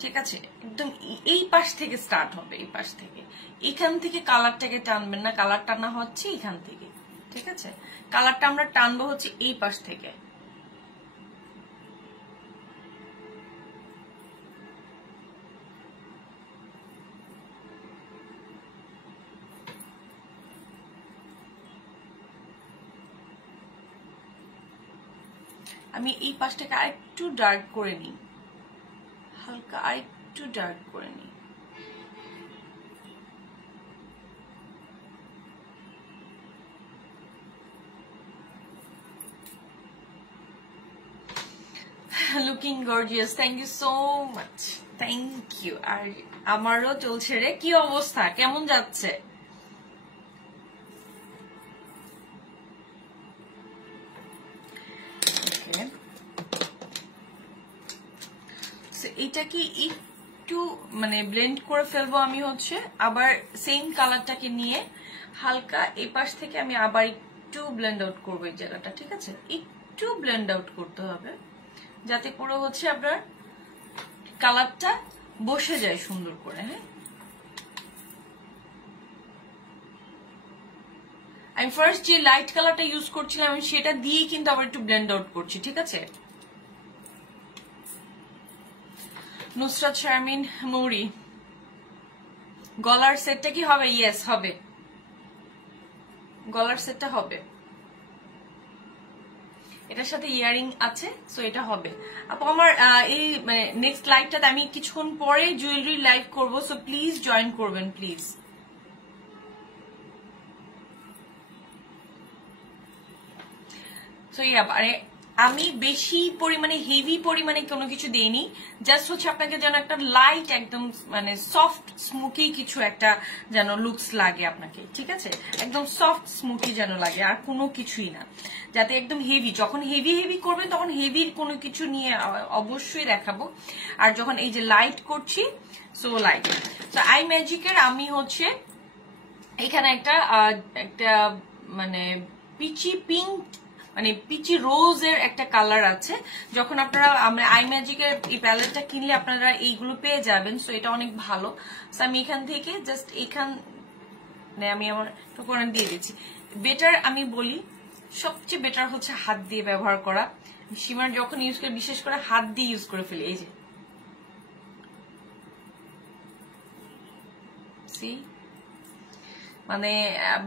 ঠিক আছে? একদম এই পাশ থেকে স্টার্ট হবে, এই পাশ থেকে। এখান থেকে কালারটাকে টানবেন না, কালার টানা হচ্ছে এখান থেকে, ঠিক আছে? কালারটা আমরা টানবো হচ্ছে এই পাশ থেকে। আমি এই পাশটাকে আরেকটু ডার্ক করে নিই, হালকা আরেকটু ডার্ক করে নিই। Looking gorgeous, thank you so much, thank you. আর আমারও চলছে রে, কি অবস্থা, কেমন যাচ্ছে? এটাকে একটু মানে ব্লেন্ড করে ফেলবো আমি হচ্ছে, আবার সেম কালারটাকে নিয়ে হালকা এই পাশ থেকে আমি আবার একটু ব্লেন্ড আউট করবো এই জায়গাটা, ঠিক আছে? একটু ব্লেন্ড আউট করতে হবে যাতে করে হচ্ছে আপনার কালারটা বসে যায় সুন্দর করে। হ্যাঁ, আমি ফার্স্ট যে লাইট কালারটা ইউজ করছিলাম আমি সেটা দিয়ে কিন্তু আবার একটু ব্লেন্ড আউট করছি, ঠিক আছে? নুসরাত শারমিন মৌরি, গলার সেটটা কি হবে? ইয়েস হবে, গলার সেটটা হবে, এটার সাথে ইয়ারিং আছে, সো এটা হবে। আপু আমার এই মানে নেক্সট লাইভটাতে আমি কিছুক্ষণ পরে জুয়েলারি লাইভ করবো, সো প্লিজ জয়েন করবেন প্লিজ। সো ইয়া মানে আমি বেশি পরিমাণে হেভি পরিমাণে কোনো কিছু দেইনি, জাস্ট হচ্ছে আপনাকে যেন একটা লাইট একদম মানে সফট স্মোকি কিছু একটা যেন লুকস লাগে আপনাকে, ঠিক আছে? একদম সফট স্মোকি যেন লাগে, আর কোনো কিছুই না, যাতে একদম হেভি, যখন হেভি হেভি করবেন তখন হেভির কোনো কিছু নিয়ে অবশ্যই দেখাবো। আর যখন এই যে লাইট করছি, সো লাইট। তো আই ম্যাজিকের আমি হচ্ছে এখানে একটা মানে পিচি পিঙ্ক মানে পিচি রোজের একটা কালার আছে, যখন আপনারা আই ম্যাজিকের এই প্যালেটটা কিনলে আপনারা এইগুলো পেয়ে যাবেন, সো এটা অনেক ভালো। সো আমি এখান থেকে জাস্ট আমি আমার টোকন দিয়ে দিচ্ছি। বেটার আমি বলি সবচেয়ে বেটার হচ্ছে হাত দিয়ে ব্যবহার করা। শিমার যখন ইউজ করে বিশেষ করে হাত দিয়ে ইউজ করে ফেলি, এই যে সি মানে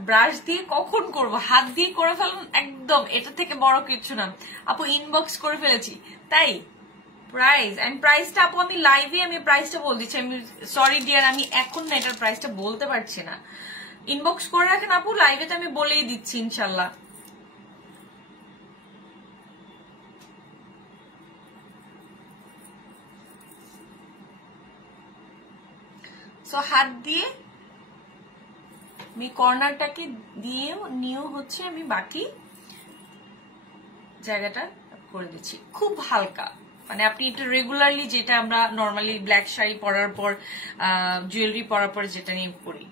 ব্রাশ দিয়ে কখন করব, হাত দিয়ে করে ফেলুন একদম, এটা থেকে বড় কিছু না। আপু ইনবক্স করে ফেলেছি তাই প্রাইস, আমি প্রাইসটা আপু আমি লাইভে আমি প্রাইসটা বলে দিচ্ছি। আমি সরি ডিয়ার, আমি এখন না এটার প্রাইসটা বলতে পারছি না। ইনবক্স করে রাখেন আপু, লাইভে তো আমি বলেই দিচ্ছি ইনশাল্লাহ। সো হাত দিয়ে আমি কর্নারটাকে দিয়ে নিয়েও হচ্ছে আমি বাকি জায়গাটা করে দিচ্ছি খুব হালকা। মানে আপনি এটা রেগুলারলি যেটা আমরা নর্মালি ব্ল্যাক শাড়ি পরার পর জুয়েলারি পরার পর যেটা নিয়ে পরি,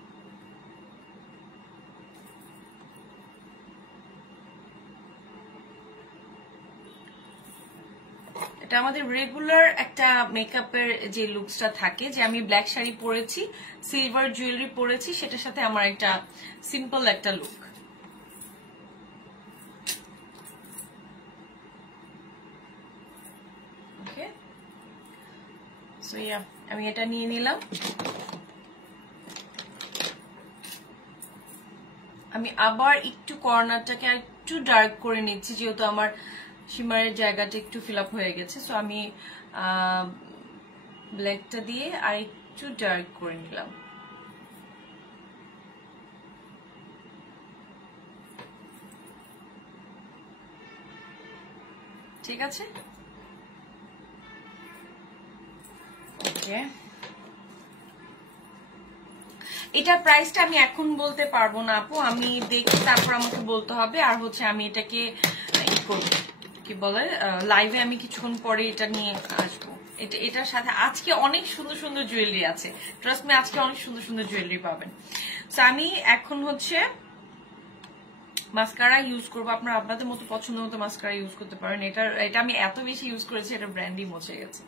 এটা আমাদের রেগুলার একটা মেকআপের যে লুকসটা থাকে, যে আমি ব্ল্যাক শাড়ি পরেছি, সিলভার জুয়েলারি পরেছি, সেটার সাথে আমার একটা সিম্পল একটা লুক। ওকে, সো ইয়া আমি এটা নিয়ে নিলাম। আমি আবার একটু কর্নারটাকে একটু ডার্ক করে নিচ্ছি, যেহেতু আমার শিমারের জায়গাটা একটু ফিল আপ হয়ে গেছে। সো আমি ব্ল্যাকটা দিয়ে আর একটু ডার্ক করে নিলাম। ঠিক আছে, ওকে। এটার প্রাইসটা আমি এখন বলতে পারবো না আপু, আমি দেখি তারপর আমাকে বলতে হবে। আর হচ্ছে আমি এটাকে কি বলে লাইভে আমি কিছুক্ষণ পরে এটা নিয়ে আসবো। এটার সাথে আজকে অনেক সুন্দর সুন্দর জুয়েলারি আছে, ট্রাস্ট মি, আজকে অনেক সুন্দর সুন্দর জুয়েলারি পাবেন। তো আমি এখন হচ্ছে মাস্কারা ইউজ করবো। আপনারা আপনাদের মতো পছন্দ মতো মাস্কারা ইউজ করতে পারেন। এটা আমি এত বেশি ইউজ করেছি, এটা ব্র্যান্ডই মুছে গেছে।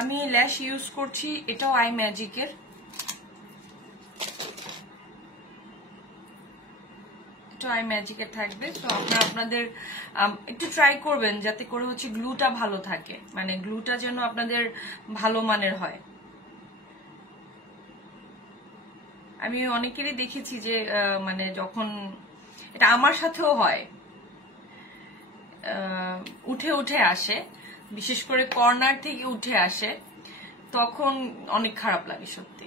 আমি ল্যাশ ইউজ করছি, এটাও আই ম্যাজিকের। আই ম্যাজিকের থাকবে। তো আপনারা আপনাদের একটু ট্রাই করবেন যাতে করে হচ্ছে গ্লুটা ভালো থাকে, মানে গ্লুটা যেন আপনাদের ভালো মানের হয়। আমি অনেকেরই দেখেছি যে মানে যখন এটা আমার সাথেও হয়, উঠে উঠে আসে, বিশেষ করে কর্নার থেকে উঠে আসে, তখন অনেক খারাপ লাগে সত্যি।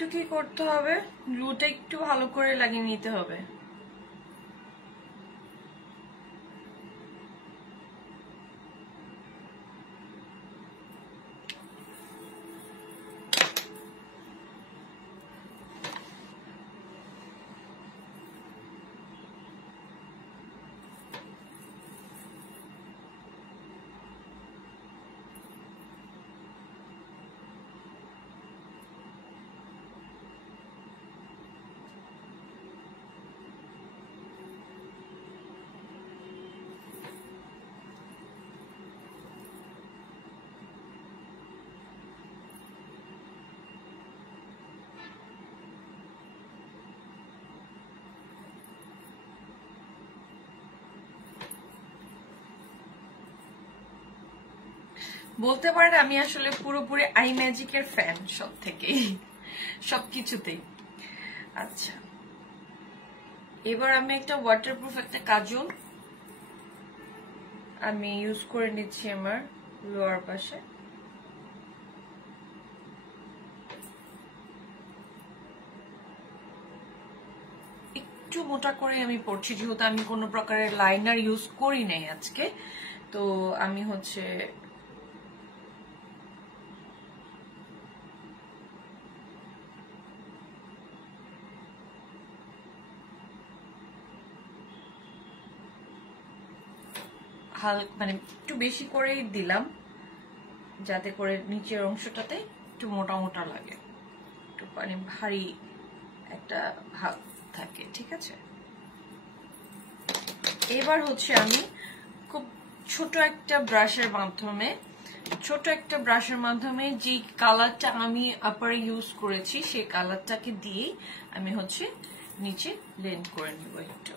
একটু কি করতে হবে, গ্লুটা একটু ভালো করে লাগিয়ে নিতে হবে। বলতে পারেন আমি আসলে পুরোপুরি আই ম্যাজিকের ফ্যান, সব থেকেই, সবকিছুতেই। আচ্ছা, এবার আমি একটা ওয়াটারপ্রুফ একটা কাজল আমি ইউজ করে নিচ্ছি আমার লোয়ার পাশে। একটু মোটা করে আমি পড়ছি, যেহেতু আমি কোনো প্রকারের লাইনার ইউজ করি নাই আজকে, তো আমি হচ্ছে মানে একটু বেশি করেই দিলাম, যাতে করে নিচের অংশটাতে একটু মোটা মোটা লাগে, একটু মানে ভারী একটা ভাব থাকে। ঠিক আছে, এবার হচ্ছে আমি খুব ছোট একটা ব্রাশের মাধ্যমে যে কালারটা আমি আপারে ইউজ করেছি সেই কালারটাকে দিয়ে আমি হচ্ছে নিচে ব্লেন্ড করে নিব। একটু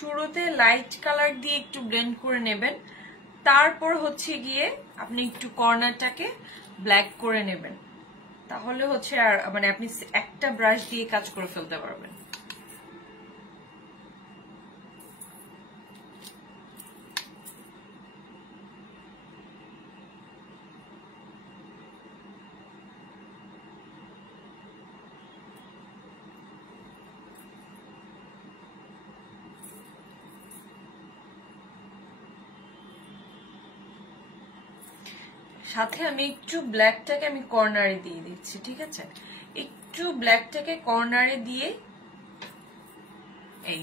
শুরুতে লাইট কালার দিয়ে একটু ব্লেন্ড করে নেবেন, তারপর হচ্ছে গিয়ে আপনি একটু কর্নারটাকে ব্ল্যাক করে নেবেন, তাহলে হচ্ছে আর মানে আপনি একটা ব্রাশ দিয়ে কাজ করে ফেলতে পারবেন। সাথে আমি একটু ব্ল্যাকটাকে আমি কর্নারে দিয়ে দিচ্ছি। ঠিক আছে, একটু ব্ল্যাকটাকে কর্নারে দিয়ে এই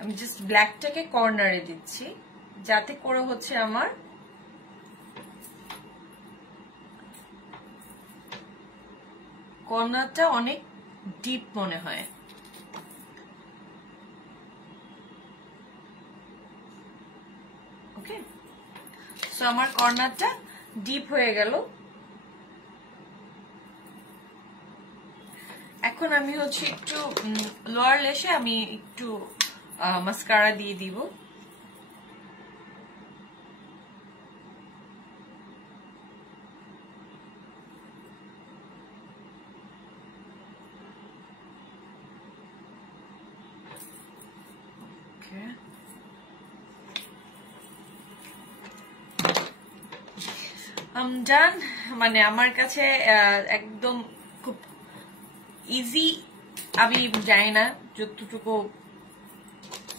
আমি জাস্ট ব্ল্যাকটাকে কর্নারে দিচ্ছি, যাতে করে হচ্ছে আমার কর্নারটা অনেক ডিপ মনে হয়। ওকে, সো আমার কর্নারটা ডিপ হয়ে গেল। এখন আমি হচ্ছে একটু লোয়ার লেশে আমি একটু মাস্কারা দিয়ে দিব। ডান, মানে আমার কাছে একদম খুব ইজি, আমি জানি না যতটুকু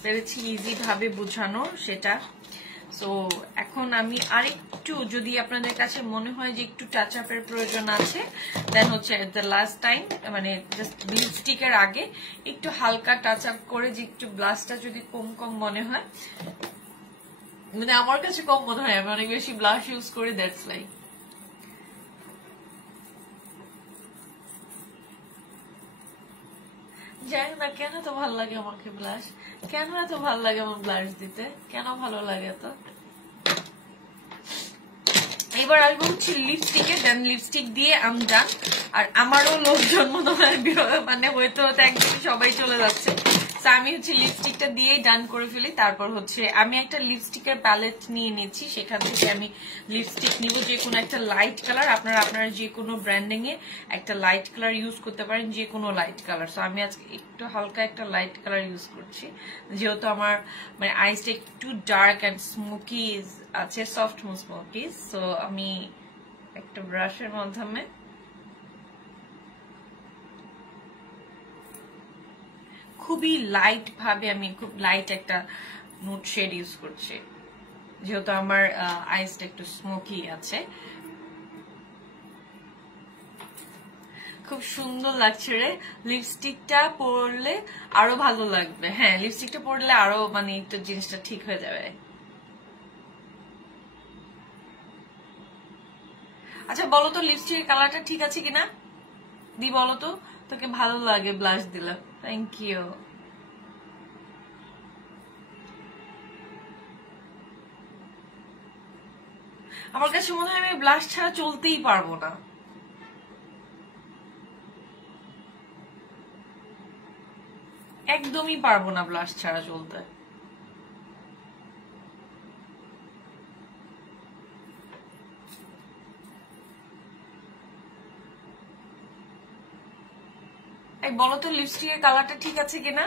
পেরেছি ইজি ভাবে বোঝানো সেটা। সো এখন আমি আরেকটু, যদি আপনাদের কাছে মনে হয় যে একটু টাচ আপের প্রয়োজন আছে, দেন হচ্ছে দ্য লাস্ট টাইম মানে জাস্ট লিপস্টিকের আগে একটু হালকা টাচ আপ করে, যে একটু ব্লাশটা যদি কম কম মনে হয়, মানে আমার কাছে কম মনে হয়, আমি অনেক বেশি ব্লাশ ইউজ করি, দ্যাটস লাইক। জানি না কেন তো ভালো লাগে আমাকে ব্লাশ, কেন এত ভালো লাগে আমার ব্লাশ দিতে, কেন ভালো লাগে তো। এবার আসবো হচ্ছে লিপস্টিকে, দেন লিপস্টিক দিয়ে আমি ডান। আর আমারও লোকজন মনে হয় মানে হইতে হতে একদম সবাই চলে যাচ্ছে, আমি হচ্ছে লিপস্টিকটা দিয়ে ডান করে ফেলি। তারপর হচ্ছে আমি একটা লিপস্টিকের প্যালেট নিয়ে নিচ্ছি, সেখান থেকে আমি লিপস্টিক নিব যে কোনো একটা লাইট কালার। আপনারা যে কোনো ব্র্যান্ডিং এ একটা লাইট কালার ইউজ করতে পারেন, যে কোনো লাইট কালার। সো আমি আজকে একটু হালকা একটা লাইট কালার ইউজ করছি, যেহেতু আমার মানে আইসটা একটু ডার্ক অ্যান্ড স্মোকি আছে, সফট স্মোকি। সো আমি একটা ব্রাশের মাধ্যমে খুবই লাইট ভাবে আমি খুব লাইট একটা নুড শেড ইউজ করছি, যেহেতু আমার আইসটা একটু স্মোকি আছে। খুব সুন্দর লাগছে রে, লিপস্টিকটা পরলে আরো ভালো লাগবে। হ্যাঁ, লিপস্টিকটা পরলে আরো মানে একটু জিনিসটা ঠিক হয়ে যাবে। আচ্ছা বলো তো লিপস্টিকের কালারটা ঠিক আছে কিনা, দি বলো তো, তোকে ভালো লাগে ব্লাশ দিলে। Thank you. আমার কাছে মনে হয় আমি ব্লাশ ছাড়া চলতেই পারবো না। একদমই পারবো না ব্লাশ ছাড়া চলতে। এই বলো তো লিপস্টিকের কালারটা ঠিক আছে কিনা।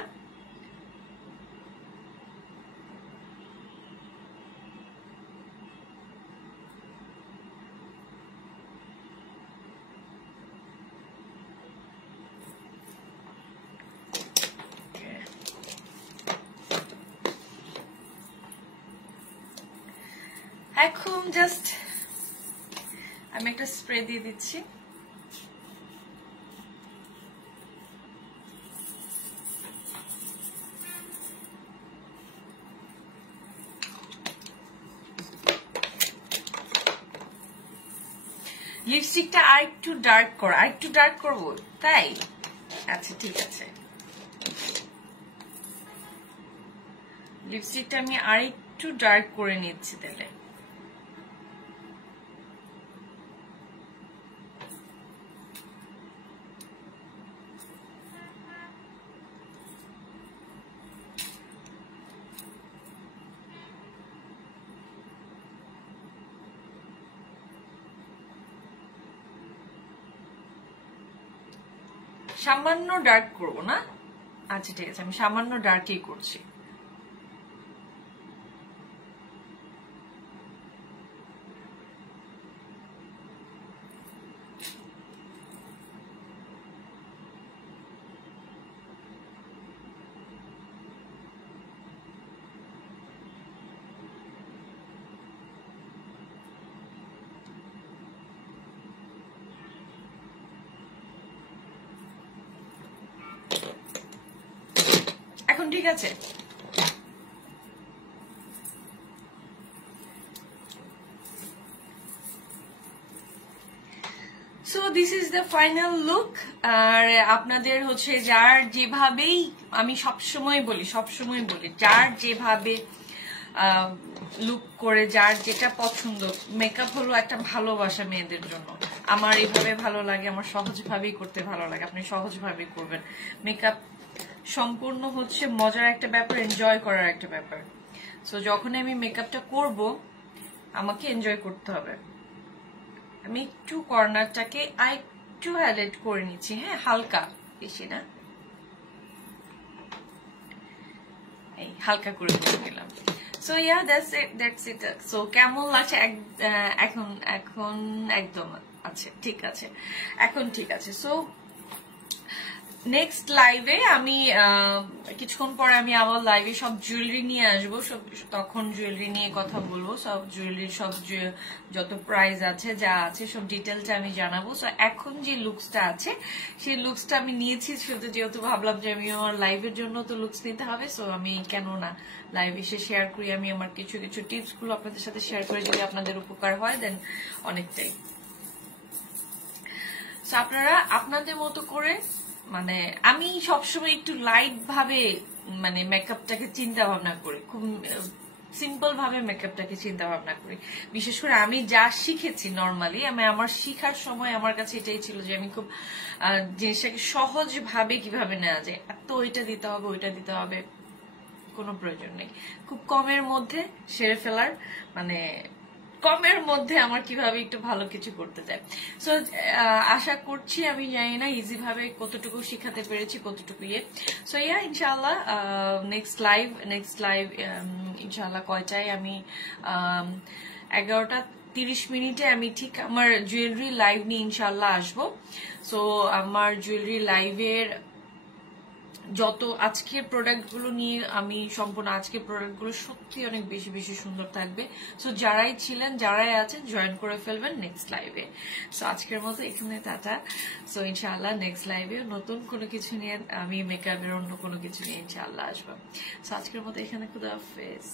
এখন জাস্ট আমি একটা স্প্রে দিয়ে দিচ্ছি। লিপস্টিকটা আর একটু ডার্ক কর, আর একটু ডার্ক করবো তাই? আচ্ছা ঠিক আছে, লিপস্টিকটা আমি আর একটু ডার্ক করে নিচ্ছি তাহলে। সামান্য ডার্ক করব না? আচ্ছা ঠিক আছে, আমি সামান্য ডার্কই করছি। এখন ঠিক আছে? So this is the final look. আর আপনাদের হচ্ছে যার যেভাবেই, আমি সবসময় বলি যার যেভাবে লুক করে, যার যেটা পছন্দ, মেকআপ হলো একটা ভালোবাসা মেয়েদের জন্য। আমার এইভাবে ভালো লাগে, আমার সহজভাবেই করতে ভালো লাগে, আপনি সহজভাবেই করবেন। মেকআপ সম্পূর্ণ হচ্ছে মজার একটা ব্যাপার, এনজয় করার একটা ব্যাপার। সো যখন আমি মেকআপটা করব আমাকে এনজয় করতে হবে। আমি একটু কর্নারটাকে একটু হাইলাইট করে নিচ্ছি, হ্যাঁ হালকা, বেশি না, এই হালকা করে নিলাম। So yeah that's it. So কেমন লাগছে এখন? এখন একদম আচ্ছা ঠিক আছে, এখন ঠিক আছে। সো নেক্সট লাইভে আমি কিছুক্ষণ পরে আমি আবার লাইভে সব জুয়েলারি নিয়ে আসবো, তখন জুয়েলারি নিয়ে কথা বলবো। সব জুয়েলারি, সব যত প্রাইস আছে, যা আছে সব ডিটেলটা আমি জানাবো। সো এখন যে লুকসটা আছে সেই লুকসটা আমি নিয়েছি শুধু, যেহেতু ভাবলাম যে আমি আমার লাইভের জন্য তো লুকস নিতে হবে। সো আমি কেন না লাইভ এসে শেয়ার করি, আমি আমার কিছু কিছু টিপস গুলো আপনাদের সাথে শেয়ার করে, যদি আপনাদের উপকার হয় দেন অনেকটাই। সো আপনারা আপনাদের মতো করে, মানে আমি সবসময় একটু লাইট ভাবে মানে মেকআপটাকে চিন্তা ভাবনা করি, খুব সিম্পল ভাবে মেকআপটাকে চিন্তা ভাবনা করি। বিশেষ করে আমি যা শিখেছি নর্মালি, আমি আমার শিখার সময় আমার কাছে এটাই ছিল যে আমি খুব জিনিসটাকে সহজ ভাবে কিভাবে নেওয়া যায়, এত ওইটা দিতে হবে ওইটা দিতে হবে, কোনো প্রয়োজন নেই। খুব কমের মধ্যে সেরে ফেলার, মানে কমের মধ্যে আমার কিভাবে একটু ভালো কিছু করতে চাই। সো আশা করছি, আমি জানি না ইজি ভাবে কতটুকু শিখাতে পেরেছি, কতটুকু ইয়ে। সো ইয়া ইনশাআল্লাহ নেক্সট লাইভ ইনশাআল্লাহ কয়টায়, আমি 11:30 আমি ঠিক আমার জুয়েলারি লাইভ নিয়ে ইনশাআল্লাহ আসবো। সো আমার জুয়েলারি লাইভের যত আজকের প্রোডাক্ট গুলো নিয়ে আমি সম্পূর্ণ, আজকের প্রোডাক্ট গুলো সত্যি অনেক বেশি বেশি সুন্দর থাকবে। সো যারাই ছিলেন যারাই আছেন জয়েন করে ফেলবেন নেক্সট লাইভে। সো আজকের মতো এখানে টাটা। সো ইনশাআল্লাহ নেক্সট লাইভে নতুন কোনো কিছু নিয়ে, আমি মেকআপের অন্য কোনো কিছু নিয়ে ইনশাআল্লাহ আসবো। সো আজকের মতো এখানে, খুদা হাফেজ।